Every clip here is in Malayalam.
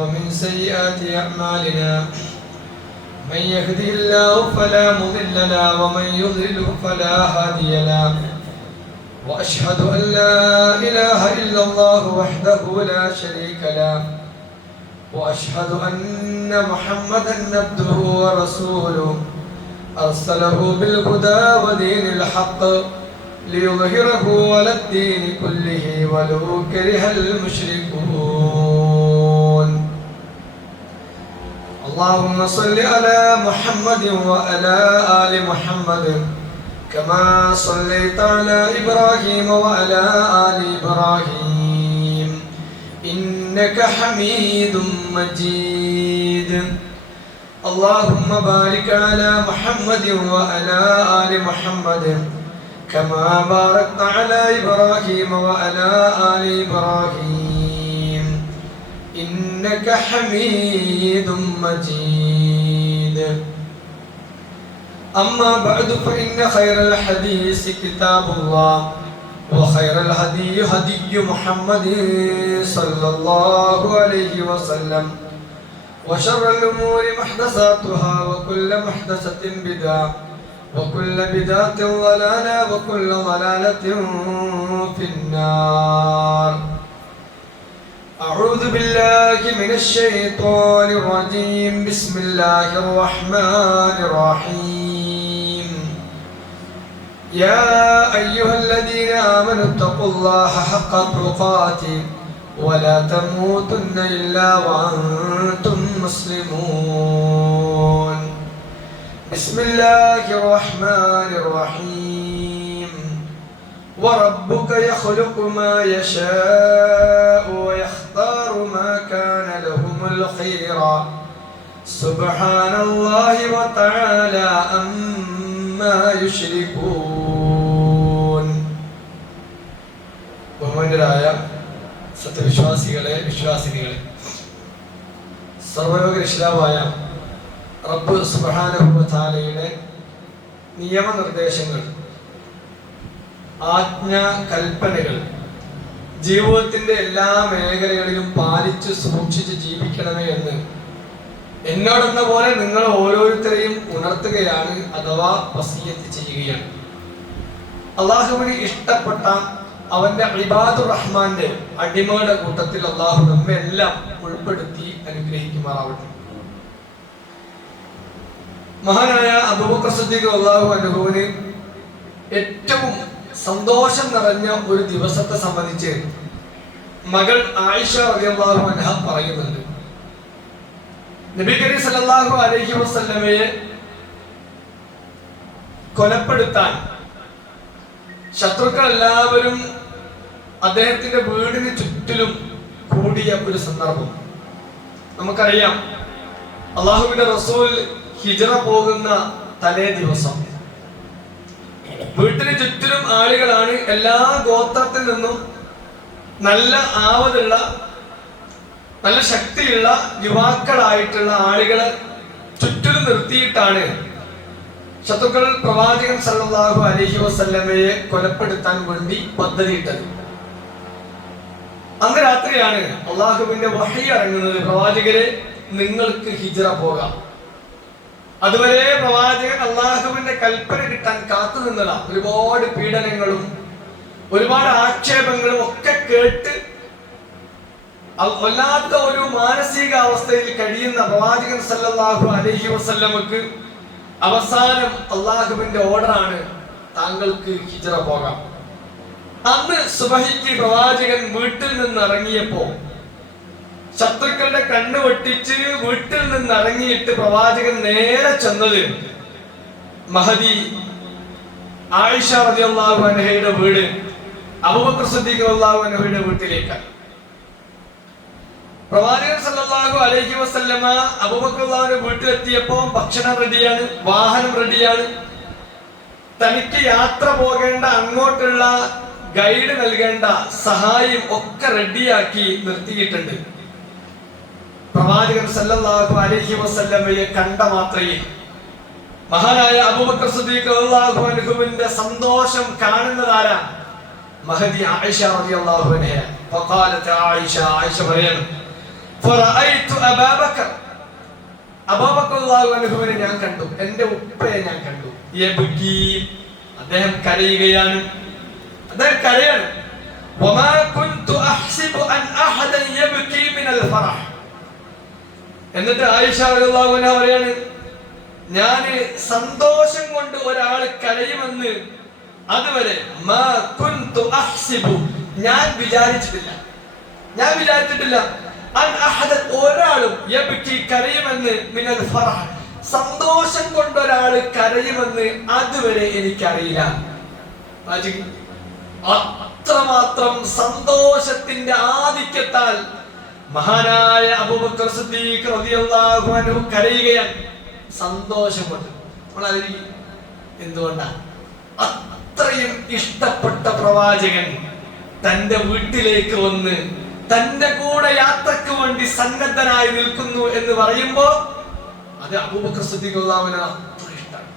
ومن سيئات أعمالنا من يهده الله فلا مضل له ومن يضلل فلا هادي له وأشهد أن لا إله إلا الله وحده لا شريك له وأشهد أن محمدا عبده ورسوله أرسله بالهدى ودين الحق ليظهره على الدين كله ولو كره المشركون. اللهم صل على محمد وعلى آل محمد كما صليت على إبراهيم وعلى آل إبراهيم إنك حميد مجيد. اللهم بارك على محمد وعلى آل محمد كما باركت على إبراهيم وعلى آل إبراهيم إنك حميد مجيد. أما بعد فإن خير الحديث كتاب الله وخير الهدي هدي محمد صلى الله عليه وسلم وشر الأمور محدثاتها وكل محدثة بدعة وكل بدعة ضلالة وكل ضلالة في النار. أعوذ بالله من الشيطان الرجيم. بسم الله الرحمن الرحيم. يا أيها الذين آمنوا اتقوا الله حق تقاته ولا تموتن إلا وأنتم مسلمون. بسم الله الرحمن الرحيم. وربك يخلق ما يشاء ويختار ما كان لهم الخيرا سبحان الله وتعالى عما يشركون. ബഹുമാന്യരായ സത്യവിശ്വാസികളെ, വിശ്വാസിനികളെ, സർവ്വലോക രക്ഷിതാവായ റബ്ബ് സുബ്ഹാനഹു വ തആലയുടെ നിയമനിർദ്ദേശങ്ങൾ, ആജ്ഞ കൽപ്പനകൾ ജീവിതത്തിന്റെ എല്ലാ മേഖലകളിലും പാലിച്ച് സൂക്ഷിച്ച് ജീവിക്കണമേ എന്ന് എന്നോടെന്ന പോലെ നിങ്ങൾ ഓരോരുത്തരെയും ഉണർത്തുകയാണ്, അഥവാ വസിയത്ത് ചെയ്യുകയാണ്. അള്ളാഹുവിന് ഇഷ്ടപ്പെട്ട അവന്റെ ഇബാദുർ റഹ്മാന്റെ അടിമകളുടെ കൂട്ടത്തിൽ അള്ളാഹു നമ്മെ എല്ലാം ഉൾപ്പെടുത്തി അനുഗ്രഹിക്കുമാറാവട്ടെ. മഹാനായ അബൂബക്കർ സിദ്ദീഖ് റളിയല്ലാഹു അൻഹുവിന് ഏറ്റവും സന്തോഷം നിറഞ്ഞ ഒരു ദിവസത്തെ സംബന്ധിച്ച് മകൾ ആയിഷ റളിയല്ലാഹു അൻഹ പറയുന്നുണ്ട്. നബി കരീം സല്ലല്ലാഹു അലൈഹി വസല്ലമയെ കൊലപ്പെടുത്താൻ ശത്രുക്കൾ എല്ലാവരും അദ്ദേഹത്തിന്റെ വീടിന് ചുറ്റിലും കൂടിയ ഒരു സന്ദർഭം നമുക്കറിയാം. അള്ളാഹുവിന്റെ റസൂൽ ഹിജ്റ പോകുന്ന തലേ ദിവസം വീട്ടിന് ചുറ്റിലും ആളുകളാണ്. എല്ലാ ഗോത്രത്തിൽ നിന്നും നല്ല ആവതുള്ള, നല്ല ശക്തിയുള്ള യുവാക്കളായിട്ടുള്ള ആളുകളെ ചുറ്റിലും നിർത്തിയിട്ടാണ് ശത്രുക്കൾ പ്രവാചകൻ സല്ലല്ലാഹു അലൈഹി വസല്ലമയെ കൊലപ്പെടുത്താൻ വേണ്ടി പദ്ധതിയിട്ടത്. അന്ന് രാത്രിയാണ് അള്ളാഹുവിന്റെ വഹി ഇറങ്ങുന്നത്. പ്രവാചകരെ, നിങ്ങൾക്ക് ഹിജ്റ പോകാം. അതുവരെ പ്രവാചകൻ അള്ളാഹുവിന്റെ കൽപ്പന കിട്ടാൻ കാത്തു നിന്നതാ. ഒരുപാട് പീഡനങ്ങളും ഒരുപാട് ആക്ഷേപങ്ങളും ഒക്കെ കേട്ട് വല്ലാത്ത ഒരു മാനസികാവസ്ഥയിൽ കഴിയുന്ന പ്രവാചകൻ സല്ലല്ലാഹു അലൈഹി വസല്ലമക്ക് അവസാനം അള്ളാഹുവിന്റെ ഓർഡറാണ്, താങ്കൾക്ക് ഹിജ്റ പോകാം. അന്ന് സുബഹിക്ക് പ്രവാചകൻ വീട്ടിൽ നിന്ന് ഇറങ്ങിയപ്പോ ശത്രുക്കളുടെ കണ്ണ് വെട്ടിച്ച് വീട്ടിൽ നിന്ന് ഇറങ്ങിയിട്ട് പ്രവാചകൻ നേരെ ചെന്നത് മഹദി ആയിഷ റളിയല്ലാഹു അൻഹയുടെ വീട്, അബൂബക്കർ സിദ്ദീഖ് റളിയല്ലാഹു അൻഹയുടെ വീട്ടിലേക്കാണ്. പ്രവാചകൻ സല്ലല്ലാഹു അലൈഹി വസല്ലമ അബൂബക്കർ റളിയല്ലാഹുവിന്റെ വീട്ടിലെത്തിയപ്പോൾ ഭക്ഷണം റെഡിയാണ്, വാഹനം റെഡിയാണ്. തനിക്ക് യാത്ര പോകേണ്ട അങ്ങോട്ടുള്ള ഗൈഡ് നൽകേണ്ട സഹായം ഒക്കെ റെഡിയാക്കി നിർത്തിയിട്ടുണ്ട്. പ്രവാചകൻ സല്ലല്ലാഹു അലൈഹി വസല്ലമയെ കണ്ട മാത്രയിൽ മഹാനായ അബൂബക്കർ സിദ്ദീഖ് റളിയല്ലാഹു അൻഹുവിന്റെ സന്തോഷം കാണുന്നതാരാ? മഹദി ആയിഷ റളിയല്ലാഹു അൻഹ. ഫഖാലത്ത് ആയിഷ പറയാണ്, ഫറഅയ്തു അബൂബക്കർ, അബൂബക്കർ റളിയല്ലാഹു അൻഹുവിനെ ഞാൻ കണ്ടു, എൻ്റെ ഉപ്പയെ ഞാൻ കണ്ടു. യബ്കി, അദ്ദേഹം കരയുകയാണ്, അദ്ദേഹം കരയാണ്. വമാ കുൻതു അഹ്സിബു അൻ അഹദൻ യബ്കി മിനൽ ഫറഹ്. എന്നിട്ട് ആയിഷ റളിയല്ലാഹു അൻഹ പറയാണ്, ഞാൻ സന്തോഷം കൊണ്ട് ഒരാൾ കരയുമെന്ന് അതുവരെ മാ കുൻതു അഹ്സിബു, ഞാൻ വിചാരിച്ചിട്ടില്ല അൻ അഹദൻ, ഒരാളും യബ്കി, കരയുമെന്ന് മിനൽ ഫറഹ്, സന്തോഷം കൊണ്ട് ഒരാൾ കരയുമെന്ന് അതുവരെ എനിക്കറിയില്ല. അത്രമാത്രം സന്തോഷത്തിന്റെ ആധിക്യത്താൽ മഹാനായ അബൂബക്കർ സിദ്ദീഖ് റളിയല്ലാഹു അൻഹു കരയുകയാണ്, സന്തോഷം കൊണ്ട്. എന്തുകൊണ്ടാണ്? അത്രയും ഇഷ്ടപ്പെട്ട പ്രവാചകൻ തന്റെ വീട്ടിലേക്ക് വന്ന് തന്റെ കൂടെ യാത്രക്ക് വേണ്ടി സന്നദ്ധനായി നിൽക്കുന്നു എന്ന് പറയുമ്പോ അത് അബൂബക്കർ സിദ്ദീഖ് റളിയല്ലാഹു അൻഹു അത്ര ഇഷ്ടമാണ്,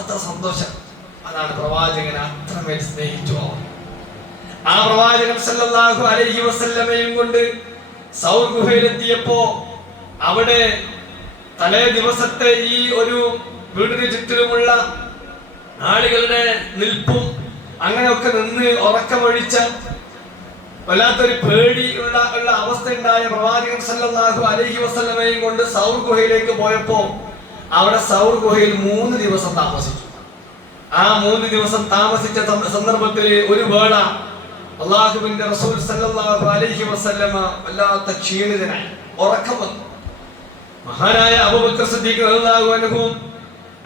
അത്ര സന്തോഷം. അതാണ് പ്രവാചകനെ അത്രമേൽ സ്നേഹിച്ചു. ആ പ്രവാചകൻ സല്ലല്ലാഹു അലൈഹി വസല്ലമയും കൊണ്ട് സൗർ ഗുഹയിലെത്തിയപ്പോ അവിടെ തലേ ദിവസത്തെ ഈ ഒരു വീടിന് ചുറ്റിലുമുള്ള ആളുകളുടെ നിൽപ്പും അങ്ങനെയൊക്കെ നിന്ന് ഉറക്കമൊഴിച്ച വല്ലാത്തൊരു പേടി ഉള്ള അവസ്ഥ ഉണ്ടായ പ്രവാചകൻ സല്ലല്ലാഹു അലൈഹി വസല്ലമയും കൊണ്ട് സൗർ ഗുഹയിലേക്ക് പോയപ്പോ അവിടെ സൗർ ഗുഹയിൽ 3 ദിവസം താമസിച്ചു. ആ 3 ദിവസം താമസിച്ച സന്ദർഭത്തിൽ ഒരു വേള അല്ലാഹുവിന്റെ റസൂൽ സല്ലല്ലാഹു അലൈഹി വസല്ലമ വല്ലാത്ത ക്ഷീണിതനായി ഉറക്കം വന്നു. മഹാനായ അബൂബക്കർ സിദ്ദീഖ് റളിയല്ലാഹു അൻഹു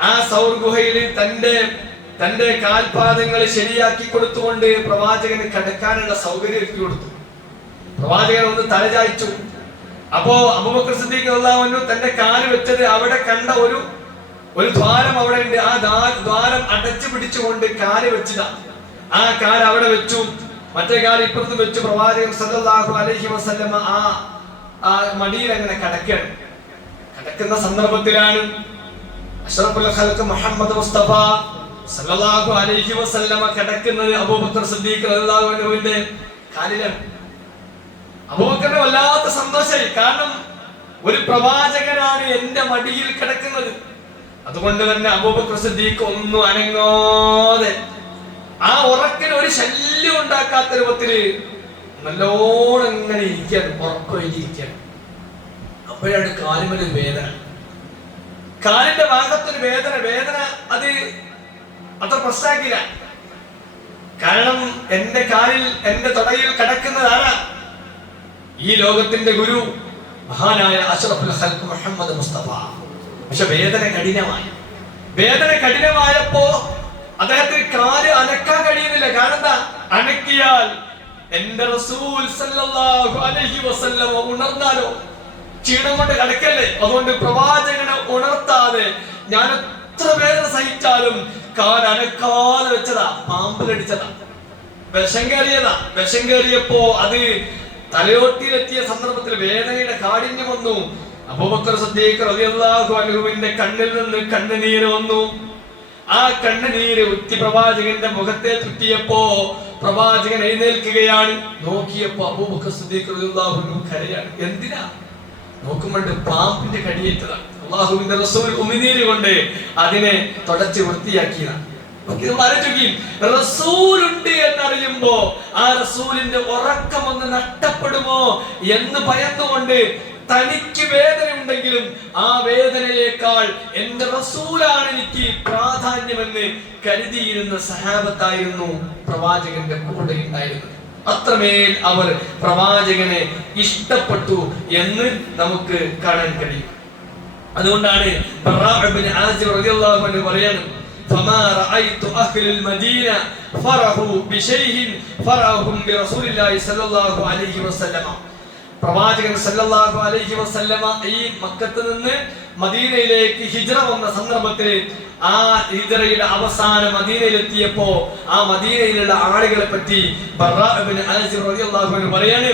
ആ സൗർ ഗുഹയിൽ തന്റെ കാൽപാദങ്ങൾ ശരിയാക്കി കൊടുത്തുകൊണ്ട് പ്രവാചകന് കിടക്കാനുള്ള സൗകര്യം ഒരുക്കി കൊടുത്തു. പ്രവാചകൻ ഒന്ന് തലചായ്ച്ചു. അപ്പോ അബൂബക്കർ സിദ്ദീഖ് റളിയല്ലാഹു അൻഹു തന്റെ കാല് വെച്ചത് അവിടെ കണ്ട ഒരു ദ്വാരം അവിടെ ഉണ്ട്. ആ ദ്വാരം അടച്ചു പിടിച്ചുകൊണ്ട് കാല് വെച്ചതാ. ആ കാല് അവിടെ വെച്ചു, മറ്റേ കാല് ഇപ്പുറത്ത് വെച്ചു. പ്രവാചകൻ സല്ലല്ലാഹു അലൈഹി വസല്ലമ ആ മടിയിൽ അങ്ങനെ കിടക്കുന്ന സന്ദർഭത്തിലാണ് അഷ്റഫുൽ ഖൽഖ് മുഹമ്മദ് മുസ്തഫ സല്ലല്ലാഹു അലൈഹി വസല്ലമ കിടക്കുന്നത് അബൂബക്കർ സിദ്ദീഖ് റളിയല്ലാഹു അൻഹുവിന്റെ കാലിലാണ്. അബൂബക്കറിന് വല്ലാത്ത സന്തോഷമായി. കാരണം ഒരു പ്രവാചകനാണ് എന്റെ മടിയിൽ കിടക്കുന്നത്. അതുകൊണ്ട് തന്നെ അബൂബക്കർ സിദ്ദീഖ് ഒന്നും അനങ്ങാതെ ആ ഉറക്കിന് ഒരു ശല്യം ഉണ്ടാക്കാത്ത രൂപത്തില് നല്ലോണം ഇങ്ങനെ ഇരിക്കാൻ, ഉറക്കൊഴിഞ്ഞിരിക്കാൻ. അപ്പോഴാണ് കാലിമൊരു വേദന, കാലിന്റെ ഭാഗത്തൊരു വേദന അത് അത്ര പ്രശ്നമാക്കില്ല. കാരണം എന്റെ കാലിൽ, എന്റെ തുടയിൽ കിടക്കുന്നതാണ് ഈ ലോകത്തിന്റെ ഗുരു മഹാനായ അഷ്റഫുൽ ഖൽഖ് മുഹമ്മദ് മുസ്തഫ. പക്ഷെ വേദന കഠിനമായപ്പോ അദ്ദേഹത്തിന് കാല് അനക്കാൻ കഴിയുന്നില്ല. കാരണം എന്താ? അനക്കിയാൽ എന്റെ റസൂൽ സല്ലല്ലാഹു അലൈഹി വസല്ലം ഉണർന്നാലോ, ക്ഷീണം കൊണ്ട് കിടക്കല്ലേ. അതുകൊണ്ട് പ്രവാചകനെ ഉണർത്താതെ ഞാൻ എത്ര വേദന സഹിച്ചാലും കാൽ അനക്കാതെ വെച്ചതാ. പാമ്പിലടിച്ചതാ, വിഷം കയറിയപ്പോ അത് തലയോട്ടിയിലെത്തിയ സന്ദർഭത്തിൽ വേദനയുടെ കാഠിന്യം വന്നു. അബൂബക്കർ സിദ്ദീഖ് റളിയല്ലാഹു അൻഹുവിന്റെ കണ്ണിൽ നിന്ന് കണ്ണുനീര് വന്നു. ആ കണ്ണുനീര് ഉറ്റി പ്രവാചകന്റെ മുഖത്തെ ചുറ്റിയപ്പോ പ്രവാചകൻ എഴുന്നേൽക്കുകയാണ്. നോക്കിയപ്പോ അബൂബക്കർ സിദ്ദീഖ് റളിയല്ലാഹു അൻഹു കരയാണ്. എന്തിനാ? നോക്കുമ്പോൾ പാമ്പിന്റെ കടിയേറ്റതാണ്. അല്ലാഹുവിന്റെ റസൂൽ ഉമിനീര് കൊണ്ട് അതിനെ തുടച്ച് വൃത്തിയാക്കിയതാണ്. റസൂലുണ്ട് എന്നറിയുമ്പോ ആ റസൂലിന്റെ ഉറക്കം ഒന്ന് നഷ്ടപ്പെടുമോ എന്ന് ഭയന്നുകൊണ്ട് തനിക്ക് വേദന ഉണ്ടെങ്കിലും ആ വേദനയേക്കാൾ എന്റെ റസൂലാണ് എനിക്ക് പ്രാധാന്യമെന്ന് കരുതിയിരുന്ന സഹാബത്തായിരുന്നു പ്രവാചകന്റെ കൂടെ ഉണ്ടായിരുന്നത്. അത്രമേൽ അവർ പ്രവാചകനെ ഇഷ്ടപ്പെട്ടു എന്ന് നമുക്ക് കാണാൻ കഴിയും. അതുകൊണ്ടാണ് ബറാഅ ഇബ്നു ആസിബ് റളിയല്ലാഹു അൻഹു പറയുന്നത്, فما رأيت أهل المدينة فرحوا بشيء فرحهم برسول الله صلى الله عليه وسلم. പ്രവാചകൻ സല്ലല്ലാഹു അലൈഹി വസല്ലമ ഈ മക്കത്ത് നിന്ന് മദീനയിലേക്ക് ഹിജ്റ വന്ന സന്ദർഭത്തിൽ ആ ഹിജ്റയുടെ അവസാനം മദീനയിലെത്തിയപ്പോ ആ മദീനയിലുള്ള ആളുകളെ പറ്റി ബറാഅ ഇബ്നു ആസിബ് റളിയല്ലാഹു അൻഹു പറയാണ്,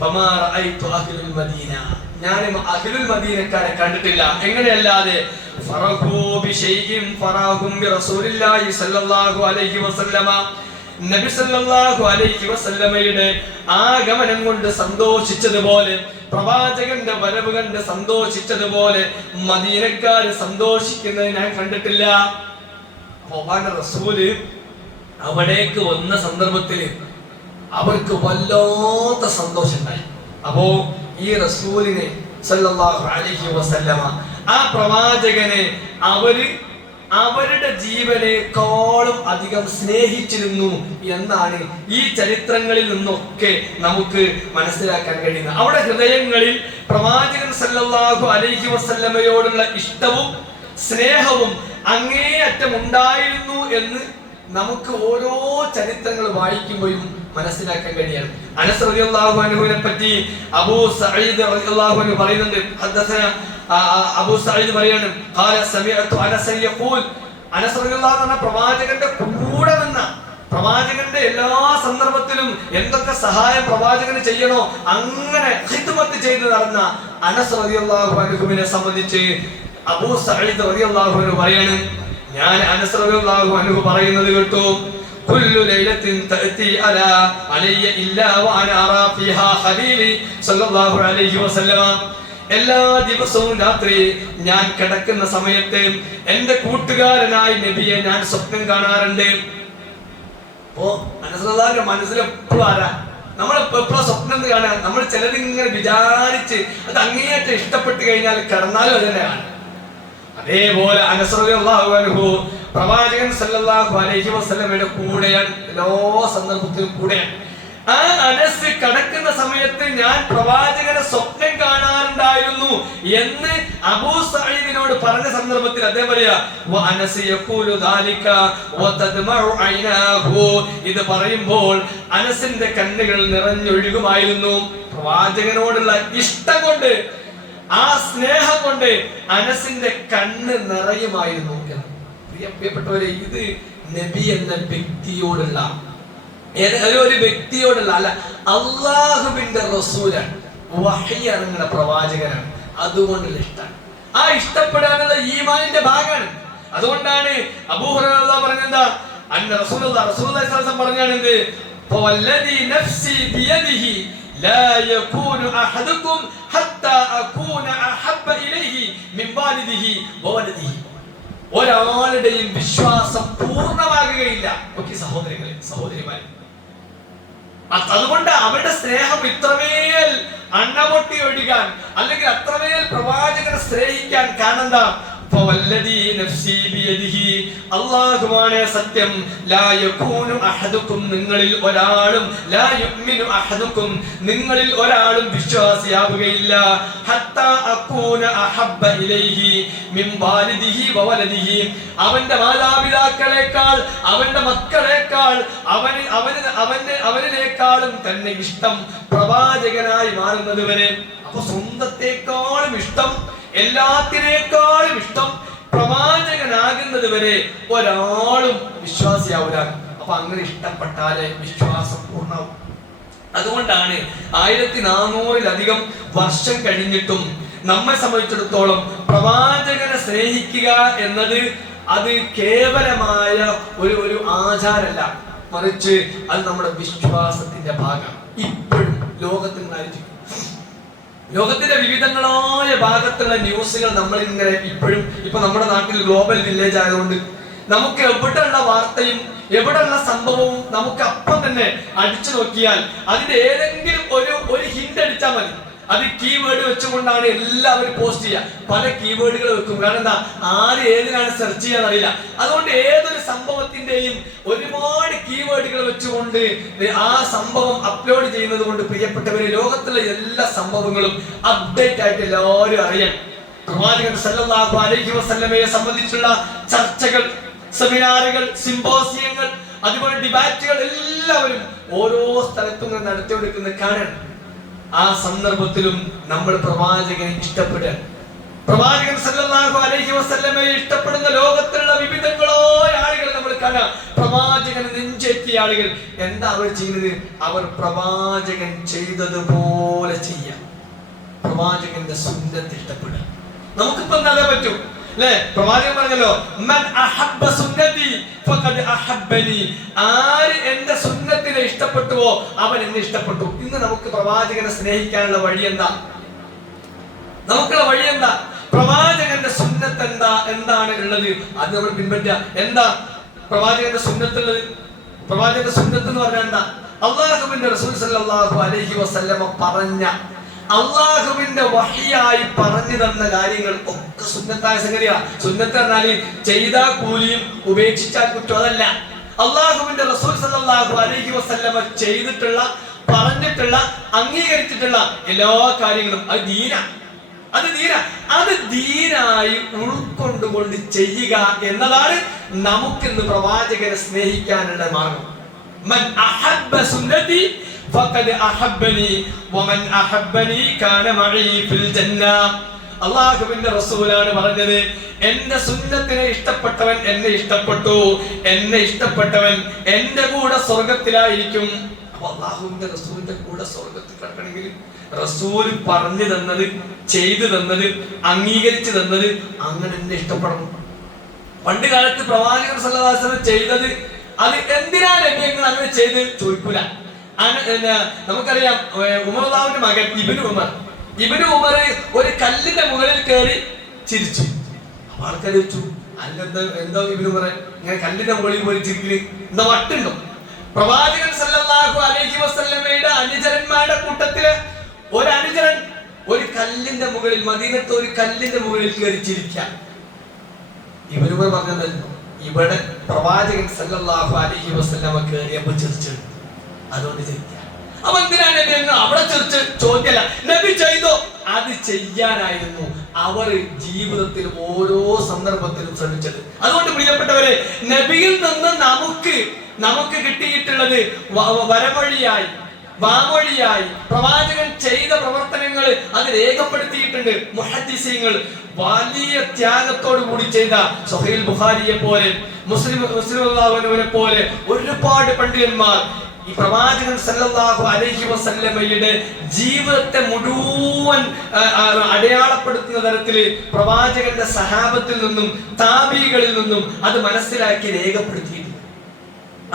ഫമാ റഅയ്തു അഹ്ലുൽ മദീന, ഞാൻ അഹ്ലുൽ മദീനക്കാരെ കണ്ടിട്ടില്ല. എങ്ങനെയല്ലാതെ ഫറഹു ബിശൈഇൻ ഫറഹും ബിറസൂലില്ലാഹി സ്വല്ലല്ലാഹു അലൈഹി വസല്ലമ, നബി സല്ലല്ലാഹു അലൈഹി വസല്ലമയുടെ ആഗമനം കൊണ്ട് സന്തോഷിച്ചതുപോലെ, പ്രവാചകന്റെ വരവ് കണ്ട് സന്തോഷിച്ചതുപോലെ മദീനക്കാർ സന്തോഷിക്കുന്നത് ഞാൻ കണ്ടിട്ടില്ല. റസൂല് അവിടേക്ക് വന്ന സന്ദർഭത്തില് അവർക്ക് വല്ലാത്ത സന്തോഷം ഉണ്ടായി. അപ്പോ ഈ റസൂലിനെ സല്ലല്ലാഹു അലൈഹി വസല്ലമ, ആ പ്രവാചകനെ അവരുടെ ജീവനേക്കാളും അധികം സ്നേഹിച്ചിരുന്നു എന്നാണ് ഈ ചരിത്രങ്ങളിൽ നിന്നൊക്കെ നമുക്ക് മനസ്സിലാക്കാൻ കഴിയുന്നത്. അവിടെ ഹൃദയങ്ങളിൽ പ്രവാചകൻ സല്ലല്ലാഹു അലൈഹി വസല്ലമയോടുള്ള ഇഷ്ടവും സ്നേഹവും അങ്ങേയറ്റം ഉണ്ടായിരുന്നു എന്ന് നമുക്ക് ഓരോ ചരിത്രങ്ങൾ വായിക്കുമ്പോഴും മനസ്സിലാക്കാൻ കഴിയാണ്. അനസ് റളിയല്ലാഹു അൻഹുവിനെ പറ്റി അബൂ സഈദ് റളിയല്ലാഹു അൻഹു പറയുന്നുണ്ട്. ഹദ്ദസന അബൂ സഈദ് പറയാണ്, ഖാല സമിഅതു അനസ് യഖൂൽ, അനസ് റളിയല്ലാഹു അൻഹു പ്രവാചകന്റെ കൂടെ നിന്ന, പ്രവാചകന്റെ എല്ലാ സന്ദർഭത്തിലും എന്തൊക്കെ സഹായം പ്രവാചകന് ചെയ്യണോ അങ്ങനെ ഖിദ്മത്ത് ചെയ്തു നടന്ന അനസ് റളിയല്ലാഹു അൻഹുവിനെ സംബന്ധിച്ച് അബൂ സഈദ് റളിയല്ലാഹു അൻഹു പറയാണ്, ഞാൻ അനസ് റളിയല്ലാഹു അൻഹു പറയുന്നത് കേട്ടു, കുല്ലു ലൈലത്തിൻ തഅതി അലയ്യ ഇല്ലാ വഅന അറാ ഫീഹാ ഖലീലി സല്ലല്ലാഹു അലൈഹി വസല്ലമ, എല്ലാ ദിവസവും രാത്രി ഞാൻ കിടക്കുന്ന സമയത്ത് എന്റെ കൂട്ടുകാരനായി നബിയെ ഞാൻ സ്വപ്നം കാണാറുണ്ട്. അപ്പോ അനസ് റളിയല്ലാഹു മനസ്സിൽ എപ്പോഴും ആരാ, നമ്മളെപ്പോഴും സ്വപ്നം കാണാൻ, നമ്മൾ ചിലതിങ്ങനെ വിചാരിച്ച് അത് അങ്ങേയറ്റം ഇഷ്ടപ്പെട്ട് കഴിഞ്ഞാൽ കിടന്നാലും അത് തന്നെയാണ്. അതേപോലെ അനസ് റളിയല്ലാഹു അൻഹു പ്രവാചകൻ സല്ലല്ലാഹു അലൈഹി വസല്ലമയുടെ കൂടെയാണ്, എല്ലാ സന്ദർഭത്തിലും കൂടെയാണ്. ആ അനസ് കിടക്കുന്ന സമയത്ത് ഞാൻ പ്രവാചകനെ സ്വപ്നം കാണാറുണ്ടായിരുന്നു എന്ന് അബൂ സഈദിനോട് പറഞ്ഞ സന്ദർഭത്തിൽ അദ്ദേഹം പറയാ, വഅനസ് യഖൂലു ദാലിക വതദ്മഉ ഐനാഹു, ഇത് പറയുമ്പോൾ അനസിന്റെ കണ്ണുകൾ നിറഞ്ഞൊഴുകുമായിരുന്നു. പ്രവാചകനോടുള്ള ഇഷ്ടം കൊണ്ട്, ആ സ്നേഹം കൊണ്ട് അനസിന്റെ കണ്ണ് നിറയുമായിരുന്നു. പ്രിയപ്പെട്ടവരെ, ഇത് നബി എന്ന വ്യക്തിയോടുള്ള, ഒരു വ്യക്തിയോടുള്ള അല്ല, അള്ളാഹുവിന്റെ റസൂലാണ്, വഹി ഇറങ്ങുന്ന പ്രവാചകനാണ്. അതുകൊണ്ടുള്ള ഇഷ്ടമാണ്. ആ ഇഷ്ടപ്പെടാനുള്ള ഈമാനിന്റെ ഭാഗമാണ്. അതുകൊണ്ടാണ് അബൂ ഹുറൈറ പറഞ്ഞെന്താ, അന്ന റസൂലുള്ളാഹി സ്വല്ലല്ലാഹു അലൈഹി വസല്ലം പറഞ്ഞാണ് എന്ത്, ഫവല്ലദി നഫ്സി ബിയദിഹി ലാ യകൂനു അഹദുകും ഹത്താ അകൂന അഹബ്ബ ഇലൈഹി മിൻ വാലിദിഹി വവലദിഹി. ഒരാളുടെയും വിശ്വാസം പൂർണ്ണമാകുകയില്ല. ഓക്കെ സഹോദരങ്ങളെ, സഹോദരിമാരെ, അതുകൊണ്ട് അവരുടെ സ്നേഹം ഇത്രമേൽ അണ്ണപൊട്ടി ഒഴുകാൻ, അല്ലെങ്കിൽ അത്രമേൽ പ്രവാചകനെ സ്നേഹിക്കാൻ കാരണം എന്താ? അല്ലാഹുവാണ് സത്യം. ലാ യകൂനു അഹദുകും, നിങ്ങളിൽ ഒരാളും, ലാ യുഅ്മിനു അഹദുകും, നിങ്ങളിൽ ഒരാളും വിശ്വാസിയാവുകയില്ല, ഹത്താ അകൂന അഹബ്ബ ഇലൈഹി മിൻ വാലിദിഹി വവലദിഹി, അവന്റെ മാതാപിതാക്കളെക്കാൾ, അവന്റെ മക്കളെക്കാൾ, അവനിലേക്കാളും തന്നെ ഇഷ്ടം പ്രവാചകനായി മാറുന്നത് വരെ. അപ്പൊ സ്വന്തത്തെക്കാളും ഇഷ്ടം, എല്ലാത്തിനേക്കാളും ഇഷ്ടം പ്രവാചകനാകുന്നത് വരെ ഒരാളും വിശ്വാസിയാവില്ല. അപ്പൊ അങ്ങനെ ഇഷ്ടപ്പെട്ടാലേ വിശ്വാസം പൂർണ്ണവും. അതുകൊണ്ടാണ് 1400-ലധികം വർഷം കഴിഞ്ഞിട്ടും നമ്മെ സംബന്ധിച്ചിടത്തോളം പ്രവാചകനെ സ്നേഹിക്കുക എന്നത് അത് കേവലമായ ഒരു ആചാരമല്ല, മറിച്ച് അത് നമ്മുടെ വിശ്വാസത്തിന്റെ ഭാഗം. ഇപ്പോഴും ലോകത്തിന്റെ വിവിധങ്ങളായ ഭാഗത്തുള്ള ന്യൂസുകൾ നമ്മൾ ഇങ്ങനെ ഇപ്പോഴും, ഇപ്പൊ നമ്മുടെ നാട്ടിൽ ഗ്ലോബൽ വില്ലേജ് ആയതുകൊണ്ട് നമുക്ക് എവിടെയുള്ള വാർത്തയും എവിടെയുള്ള സംഭവവും നമുക്ക് അപ്പം തന്നെ അടിച്ചു നോക്കിയാൽ അതിന്റെ ഏതെങ്കിലും ഒരു ഹിന്റ് അടിച്ചാൽ മതി. അത് കീവേഡ് വെച്ചുകൊണ്ടാണ് എല്ലാവരും പോസ്റ്റ് ചെയ്യുക. പല കീവേഡുകൾ വെക്കും. കാരണം എന്താ, ആര് ഏതിനാണ് സെർച്ച് ചെയ്യാൻ അറിയില്ല. അതുകൊണ്ട് ഏതൊരു സംഭവത്തിന്റെയും ഒരുപാട് കീവേഡുകൾ വെച്ചുകൊണ്ട് ആ സംഭവം അപ്ലോഡ് ചെയ്യുന്നത് കൊണ്ട് പ്രിയപ്പെട്ടവരെ, ലോകത്തുള്ള എല്ലാ സംഭവങ്ങളും അപ്ഡേറ്റ് ആയിട്ട് എല്ലാവരും അറിയാൻ. പ്രവാചകൻ സല്ലല്ലാഹു അലൈഹി വസല്ലമയെ സംബന്ധിച്ചുള്ള ചർച്ചകൾ, സെമിനാറുകൾ, സിംപോസിയങ്ങൾ, അതുപോലെ ഡിബാറ്റുകൾ എല്ലാവരും ഓരോ സ്ഥലത്തും നടത്തിയെടുക്കുന്ന കാണാൻ. ആ സന്ദർഭത്തിലും നമ്മൾ പ്രവാചകനെ ഇഷ്ടപ്പെടുക, പ്രവാചകൻ സല്ലല്ലാഹു അലൈഹി വസല്ലമയെ ഇഷ്ടപ്പെടുന്ന ലോകത്തിലുള്ള വിവിധങ്ങളായ ആളുകൾ നമ്മൾ കാണാം. പ്രവാചകൻ നെഞ്ചേറ്റിയ ആളുകൾ എന്താ അവർ ചെയ്യുന്നത്? അവർ പ്രവാചകൻ ചെയ്തതുപോലെ ചെയ്യാം, പ്രവാചകന്റെ സുന്നത്ത് ഇഷ്ടപ്പെടുക. നമുക്കിപ്പോ എന്താ പറ്റും? അല്ലേ? പ്രവാചകൻ പറഞ്ഞല്ലോ, മൻ അഹബ്ബ സുന്നതി ഫഖദ് അഹബ്ബനി. ആര് എന്റെ സുന്നത്തിനെ ഇഷ്ടപ്പെട്ടുവോ അവൻ എന്നെ ഇഷ്ടപ്പെട്ടു. ഇന്ന് നമുക്ക് പ്രവാചകനെ സ്നേഹിക്കാനുള്ള വഴി എന്താ? നമുക്കുള്ള വഴി എന്താ? പ്രവാചകന്റെ സുന്നത്ത് എന്താണ് ഉള്ളത് അത് നമ്മൾ പിൻപറ്റുക. എന്താ പ്രവാചകന്റെ സുന്നത്തുള്ളത്? പ്രവാചകന്റെ സുന്നത്ത് എന്ന് പറഞ്ഞാൽ എന്താ? അല്ലാഹുവിന്റെ റസൂൽ സല്ലല്ലാഹു അലൈഹി വസല്ലമ പറഞ്ഞ, അള്ളാഹുവിന്റെ വഹിയായി പറഞ്ഞു തന്ന കാര്യങ്ങൾ ഒക്കെ സുന്നത്തായ സംഗതിയാ. സുന്നത്ത് പറഞ്ഞാല് ചെയ്താൽ കൂലിയും ഉപേക്ഷിച്ചാൽ കുറ്റം, അതല്ല. അള്ളാഹുവിന്റെ റസൂൽ സല്ലല്ലാഹു അലൈഹി വസല്ലമ ചെയ്തിട്ടുള്ള, പറഞ്ഞിട്ടുള്ള, അംഗീകരിച്ചിട്ടുള്ള എല്ലാ കാര്യങ്ങളും അത് ദീന. അത് ദീനായി ഉൾക്കൊണ്ടുകൊണ്ട് ചെയ്യുക എന്നതാണ് നമുക്കിന്ന് പ്രവാചകനെ സ്നേഹിക്കാനുള്ള മാർഗം. മൻ അഹബ്ബ സുന്നതി ഫഖദ് അഹബ്ബനി വമൻ അഹബ്ബനി കാന മഈ ഫിൽ ജന്ന. അല്ലാഹുവിന്റെ റസൂലാണ് പറഞ്ഞത്, എന്റെ സുന്നത്തിനെ ഇഷ്ടപ്പെട്ടവൻ എന്നെ ഇഷ്ടപ്പെട്ടു, എന്നെ ഇഷ്ടപ്പെട്ടവൻ എന്റെ കൂടെ സ്വർഗത്തിലായിരിക്കും. അപ്പൊ അല്ലാഹുവിന്റെ റസൂലിന്റെ കൂടെ സ്വർഗത്തിൽ കിടക്കണമെങ്കിൽ റസൂൽ പറഞ്ഞു തന്നത്, ചെയ്തു തന്നത്, അംഗീകരിച്ചു തന്നത് അങ്ങനെ എന്നെ ഇഷ്ടപ്പെടണം. പണ്ട് കാലത്ത് പ്രവാചകൻ സല്ലല്ലാഹു അലൈഹി വസല്ലം ചെയ്തത് അത് എന്തിനാ നബി അങ്ങനെ ചെയ്ത് ചോദിക്കൂല. നമുക്കറിയാം, ഉമറുള്ളാഹിന്റെ മകൻ ഇബ്നു ഉമർ ഒരു കല്ലിന്റെ മുകളിൽ കയറി ചിരിച്ചു. അപ്പൊ ആൾക്കാർ ചോദിച്ചു, എന്താ ഇബ്നു ഉമർ ഇങ്ങനെ കല്ലിന്റെ മുകളിൽ പോയി ചിരിക്കല്, എന്താ വട്ടുണ്ടോ? പ്രവാചകൻ സല്ലല്ലാഹു അലൈഹി വസല്ലമയുടെ അനുചരന്മാരുടെ കൂട്ടത്തില് ഒരു അനുചരൻ ഒരു കല്ലിന്റെ മുകളിൽ, മദീനത്ത് ഒരു കല്ലിന്റെ മുകളിൽ കയറി ചിരിക്കാം. ഇബ്നു ഉമർ പറഞ്ഞതല്ലോ, ഇവിടെ പ്രവാചകൻ സല്ലല്ലാഹു അലൈഹി വസല്ലമ കയറിയപ്പോ ചിരിച്ചു, അതുകൊണ്ട് ചിരിക്കാം. അപ്പൊ എന്തിനാണ് അവിടെ ചിരിച്ച് ചോദ്യമല്ല, നബി ചെയ്തോ അത് ചെയ്യാനായിരുന്നു അവർ ജീവിതത്തിൽ ഓരോ സന്ദർഭത്തിലും ശ്രമിച്ചത്. അതുകൊണ്ട് പ്രിയപ്പെട്ടവരെ, നബിയിൽ നിന്ന് നമുക്ക് കിട്ടിയിട്ടുള്ളത് വരമൊഴിയായി, വാമൊഴിയായി പ്രവാചകൻ ചെയ്ത പ്രവർത്തനങ്ങൾ അത് രേഖപ്പെടുത്തിയിട്ടുണ്ട്. മുഹദ്ദിസീങ്ങൾ വലിയ ത്യാഗത്തോടു കൂടി ചെയ്ത സ്വഹീഹ് ബുഖാരിയെ പോലെ, മുസ്ലിം പോലെ ഒരുപാട് പണ്ഡിതന്മാർ ഈ പ്രവാചകൻ സല്ലല്ലാഹു അലൈഹി വസല്ലമയുടെ ജീവിതത്തെ മുഴുവൻ അടയാളപ്പെടുത്തുന്ന തരത്തില് പ്രവാചകന്റെ സഹാബത്തിൽ നിന്നും താബീകളിൽ നിന്നും അത് മനസ്സിലാക്കി രേഖപ്പെടുത്തിയിട്ടുണ്ട്.